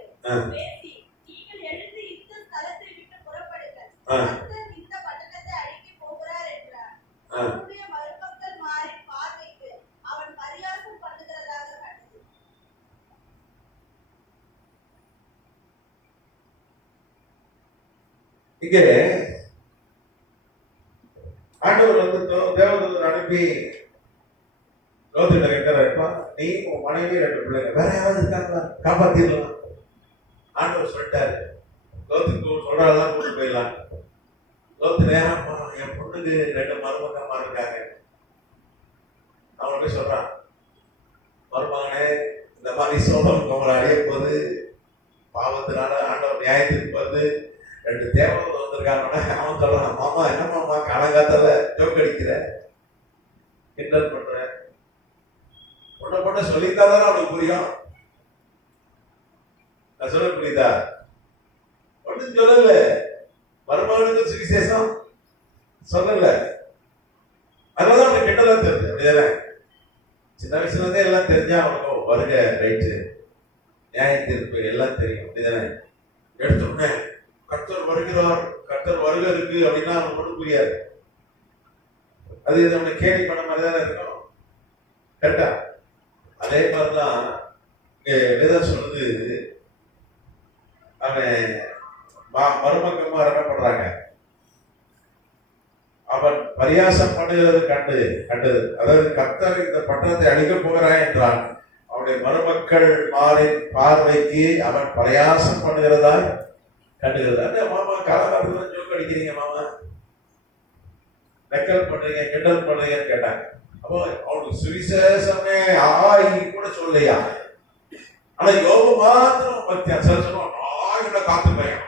பேசி, நீங்கள் எழுந்து இந்த ஸ்தலத்தை விட்டு புறப்படுங்கள், கர்த்தர் இந்த பட்டணத்தை அழிக்கப் போகிறார் என்றார். அவனுடைய மருமக்கள்மாரின் பார்வைக்கு அவன் பரியாசம் பண்ணுகிறதாக கண்டது. இங்கே ஆண்டவர் வந்து தேவதூதர் அனுப்பி லோத்துட்ட கேட்கிறாருப்பா, நீ உன் மனைவி 2 பிள்ளைங்க, வேற யாராவது இருக்காங்களா? காப்பாத்திடலாம். ஆண்டவர் சொல்லிட்டாரு, லோத்துக்கு சொல்றாலாம் கூட்டு போயிடலாம். லோத்து நேரம் என் பொண்ணுக்கு 2 மருமகமா இருக்காங்க. அவன் போய் சொல்றான், மருமகனே இந்த மாதிரி சோதம் உங்களை அடைய போது, பாவத்தினால ஆண்டவர் நியாயத்திற்கு வந்து 2 தேவர்கள் வந்திருக்காங்கன்னா அவன் சொல்றான், மாமா என்ன மாமா காலங்காத்தால ஜோக் அடிக்கிற, கிண்டல் பண்ற, பொண்ணை பொண்ணை சொல்லித்தாதானே அவனுக்கு புரியும். நான் சொல்ல புரியுதா? ஒன்றும் சொல்லல, மருமகனுக்கு சுவிசேஷம் சொல்லல, அதனாலதான் அவனுக்கு கிண்டலாம் தெரியுது. அப்படிதானே? சின்ன வயசுல இருந்தே எல்லாம் தெரிஞ்சா அவனுக்கும் வருக ரைட்டு நியாய தீர்ப்பு எல்லாம் தெரியும். அப்படிதானே? எடுத்தோடனே கர்த்தர் வருகிறார், கர்த்தர் வருக இருக்கு அப்படின்னா அவனுக்கு ஒன்றும் புரியாது. அது நம்மளை கேள்வி பண்ண மாதிரி தானே இருக்கும். கரெக்டா? அதே மாதிரிதான் வேதம் சொல்லுது, அவன் மருமக்கமார் என்ன பண்றாங்க, அவன் பரியாசம் பண்ணுகிறது கண்டது. அதாவது கர்த்தர் இந்த பட்டணத்தை அழிக்க போகிறான் என்றான். அவனுடைய மருமக்கள் மாறின் பார்வைக்கு அவன் பரியாசம் பண்ணுகிறதா கண்டுகிறது. அந்த மாமா காலகாலத்துல ஜோக் அடிக்கிறீங்க, மாமா நக்கல் பண்றீங்க, கிண்டல் பண்றீங்கன்னு கேட்டாங்க. அப்போ அவனுக்கு சுவிசேஷமே கூட சொல்லலையா? ஆனா யோபு மாத்திரம் பக்தியா சொல்லுவான், நான் காத்து பையன்,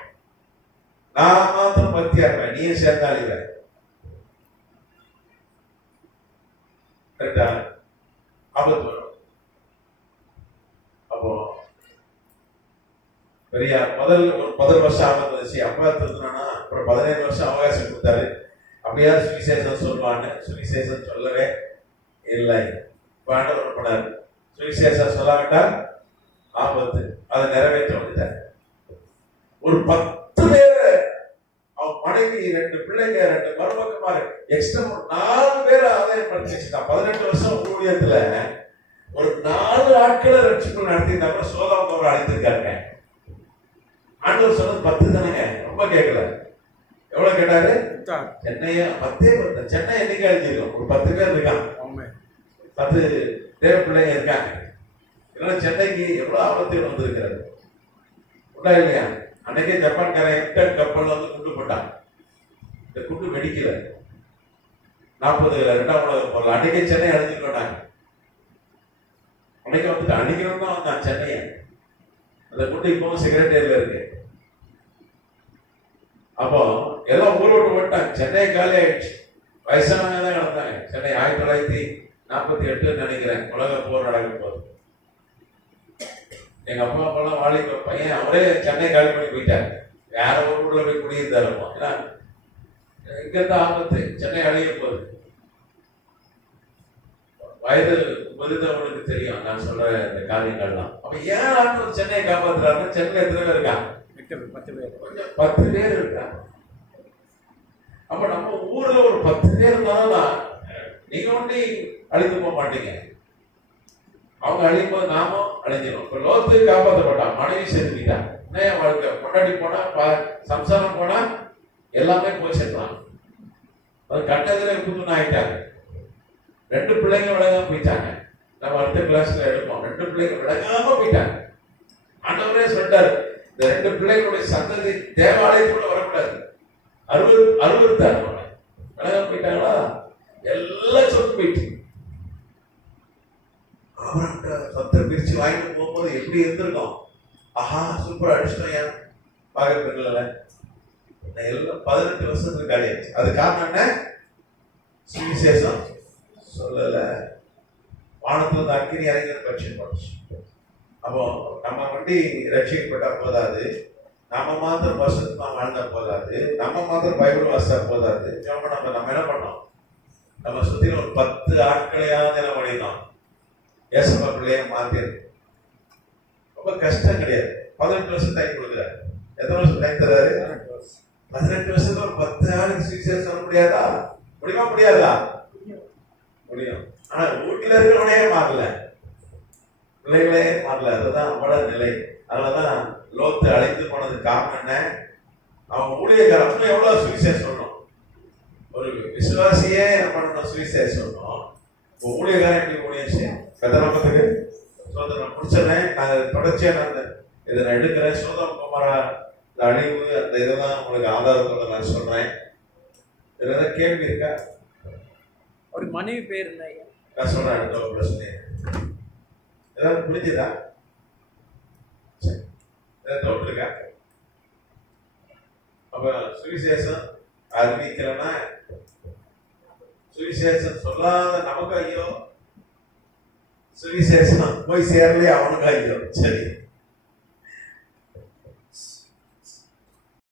நான் மாத்திரம் பக்தியா இருப்பேன், நீயே சேர்ந்தாளில. கரெக்டா? ஆபத்து வரும். அப்போ பெரியா முதல் ஒரு 10 வருஷம் ஆபத்து வந்துச்சு. அப்பா திருத்தினா அப்புறம் 17 வருஷம் அவகாசம் கொடுத்தாரு. அப்படியாவது சுவிசேஷம் சொல்லுவான்னு. சுவிசேஷம் சொல்லவே இல்லை. ஆண்டவர் பண்ணாரு, சுவிசேஷம் சொல்லாவிட்டால் ஆபத்து. அதை நிறைவேற்ற வந்துட்டார். ஒரு 10 பேர், அவன் மனைவி 2 பிள்ளைங்க 2 மருமக்கமாரு எக்ஸ்ட்ரா ஒரு 4 பேர் ஆதாயப்படுத்தி வச்சுட்டான். 18 வருஷம் ஊழியத்துல ஒரு 4 ஆட்களை ரட்சிப்பு நடத்திருந்தாங்க. சோதம் அவர் அழைத்திருக்காங்க. ஆண்டவர் சொன்னது 10 தானேங்க, ரொம்ப கேட்கல. எவ்வளவு கேட்டாரு? சென்னைய 10 சென்னை என்னைக்கு அழிஞ்சிருக்கும்? ஒரு 10 பேர் இருக்காங்க, 10 தேவ பிள்ளைங்க இருக்காங்க. இதனால சென்னைக்கு எவ்வளவு ஆபத்து வந்திருக்கிறது உண்டா இல்லையா? அன்னைக்கே ஜப்பான்காரன் என்டர் கப்பல் வந்து குண்டு போட்டான். இந்த குண்டு வெடிக்கல. 40 2ஆம் உலக போர்ல அன்னைக்கே சென்னை அழிஞ்சு போட்டாங்க. அன்னைக்கு வந்துட்டு அழிக்கணும் தான் வந்தான் சென்னையை. அந்த குண்டு இப்பவும் செக்ரட்டேரியல்ல இருக்கு. அப்போ எல்லாம் ஊர் விட்டு போட்டாங்க. சென்னை காலி ஆயிடுச்சு. வயசானவங்க தான் நடந்தாங்க. சென்னை 1948 நினைக்கிறேன் உலக போர் நடக்கும் போது. எங்க அப்பா அப்பெல்லாம் வாலிப பையன், அவரே சென்னை காலி பண்ணி போயிட்டாரு. வேற ஒரு ஊர்ல போய் குடியிருந்தாரு. ஏன்னா இங்கிருந்த ஆபத்து, சென்னை அழிய போகுது. வயது முதிர்ந்தவனுக்கு தெரியும் நான் சொல்ற இந்த காரியங்கள்லாம். அப்ப ஏன் ஆண்டவர் சென்னையை காப்பாத்துறாருன்னா, சென்னையில எத்தனை பேர் இருக்காங்க? 10 பேர் இருக்காங்க. அப்ப நம்ம ஊர்ல ஒரு 10 பேர் இருந்தாலும் நீங்க ஒண்டி அழிந்து போக மாட்டீங்க. அவங்க அழியும் போது நாமும் அழிஞ்சிடும். இப்ப லோத்து காப்பாற்றப்பட்டான், மனைவி செத்துக்கிட்டான். என்ன வாழ்க்கை? கொண்டாடி போனா, சம்சாரம் போனா எல்லாமே போய் சேர்த்தான். அது கட்டத்துல புதுன்னு ஆயிட்டாங்க. 2 பிள்ளைங்க விலகாம போயிட்டாங்க. நம்ம அடுத்த கிளாஸ்ல எடுப்போம். 2 பிள்ளைங்க விலகாம போயிட்டாங்க. ஆண்டவரே சொல்லிட்டாரு, இந்த 2 பிள்ளைகளுடைய சந்ததி தேவாலயத்துக்குள்ள வரக்கூடாது. அறுவருத்தாரு. விலகாம போயிட்டாங்களா? எல்லாம் சொத்து போயிட்டு அவர்கிட்ட சொத்தை பிரிச்சு வாங்கிட்டு போகும்போது எப்படி இருந்திருக்கும்? ஆஹா சூப்பர் அடிச்சிட்டோம். ஏன் பாக்க பெண்ணில் எல்லாம் 18 வருஷத்துக்கு காலியாச்சு. அது காரணம் என்ன? சுவிசேஷம் சொல்லல. வானத்துல இருந்து அக்கினி இறங்கி பட்சி போச்சு. அப்போ நம்ம வண்டி ரட்சிக்கப்பட்டா போதாது, நம்ம மாத்திரம் வருஷத்துக்கு வாழ்ந்தா போதாது, நம்ம மாத்திரம் பைபிள் வாசித்தா போதாது. நம்ம என்ன பண்ணோம்? நம்ம சுத்தில ஒரு 10 ஆட்களையாவது என்ன பண்ணிடணும்? ஏசப்பா பிள்ளைய மாத்திருக்கு. ரொம்ப கஷ்டம் கிடையாது. 18 வருஷம் டைம் கொடுக்குறாரு. எத்தனை வருஷம் டைம் தர்றாரு? 18 வருஷத்துல ஒரு 10 ஆளுக்கு சுவிசேஷம் சொல்ல முடியாதா? முடியுமா முடியாதா? முடியும். ஆனா வீட்டுல இருக்கிறவனே மாறல, பிள்ளைகளே மாறல. அதுதான் நம்மளோட நிலை. அதனாலதான் லோத்து அழைத்து போனது காரணம் என்ன? அவன் ஊழியக்காரன் எவ்வளவு சுவிசேஷம் சொல்லணும். ஒரு விசுவாசியே என்ன பண்ணணும்? சுவிசேஷம் சொல்லணும். ஊழியக்காரன் எப்படி ஊழியம் செய்யும்? கதனத்துக்கு சோதனை முடிச்சிடறேன். நான் தொடர்ச்சியா இதை நான் எடுக்கிறேன். சோதரம் குமாரா இந்த அழிவு அந்த இதெல்லாம் உங்களுக்கு ஆதாரத்தோட நான் சொல்றேன். இதுல ஏதாவது கேள்வி இருக்கா? ஒரு மனைவி பேர் என்ன? நான் சொல்றேன். அடுத்த ஒரு பிரச்சனை ஏதாவது புரிஞ்சுதா? ஏதாவது டவுட் இருக்கா? அப்ப சுவிசேஷம் அறிவிக்கிறேன்னா சுவிசேஷம் சொல்லாத நமக்கு ஐயோ, சுவிசேஷம் போய் சேரலையே அவனுக்கு ஐயோ. சரி,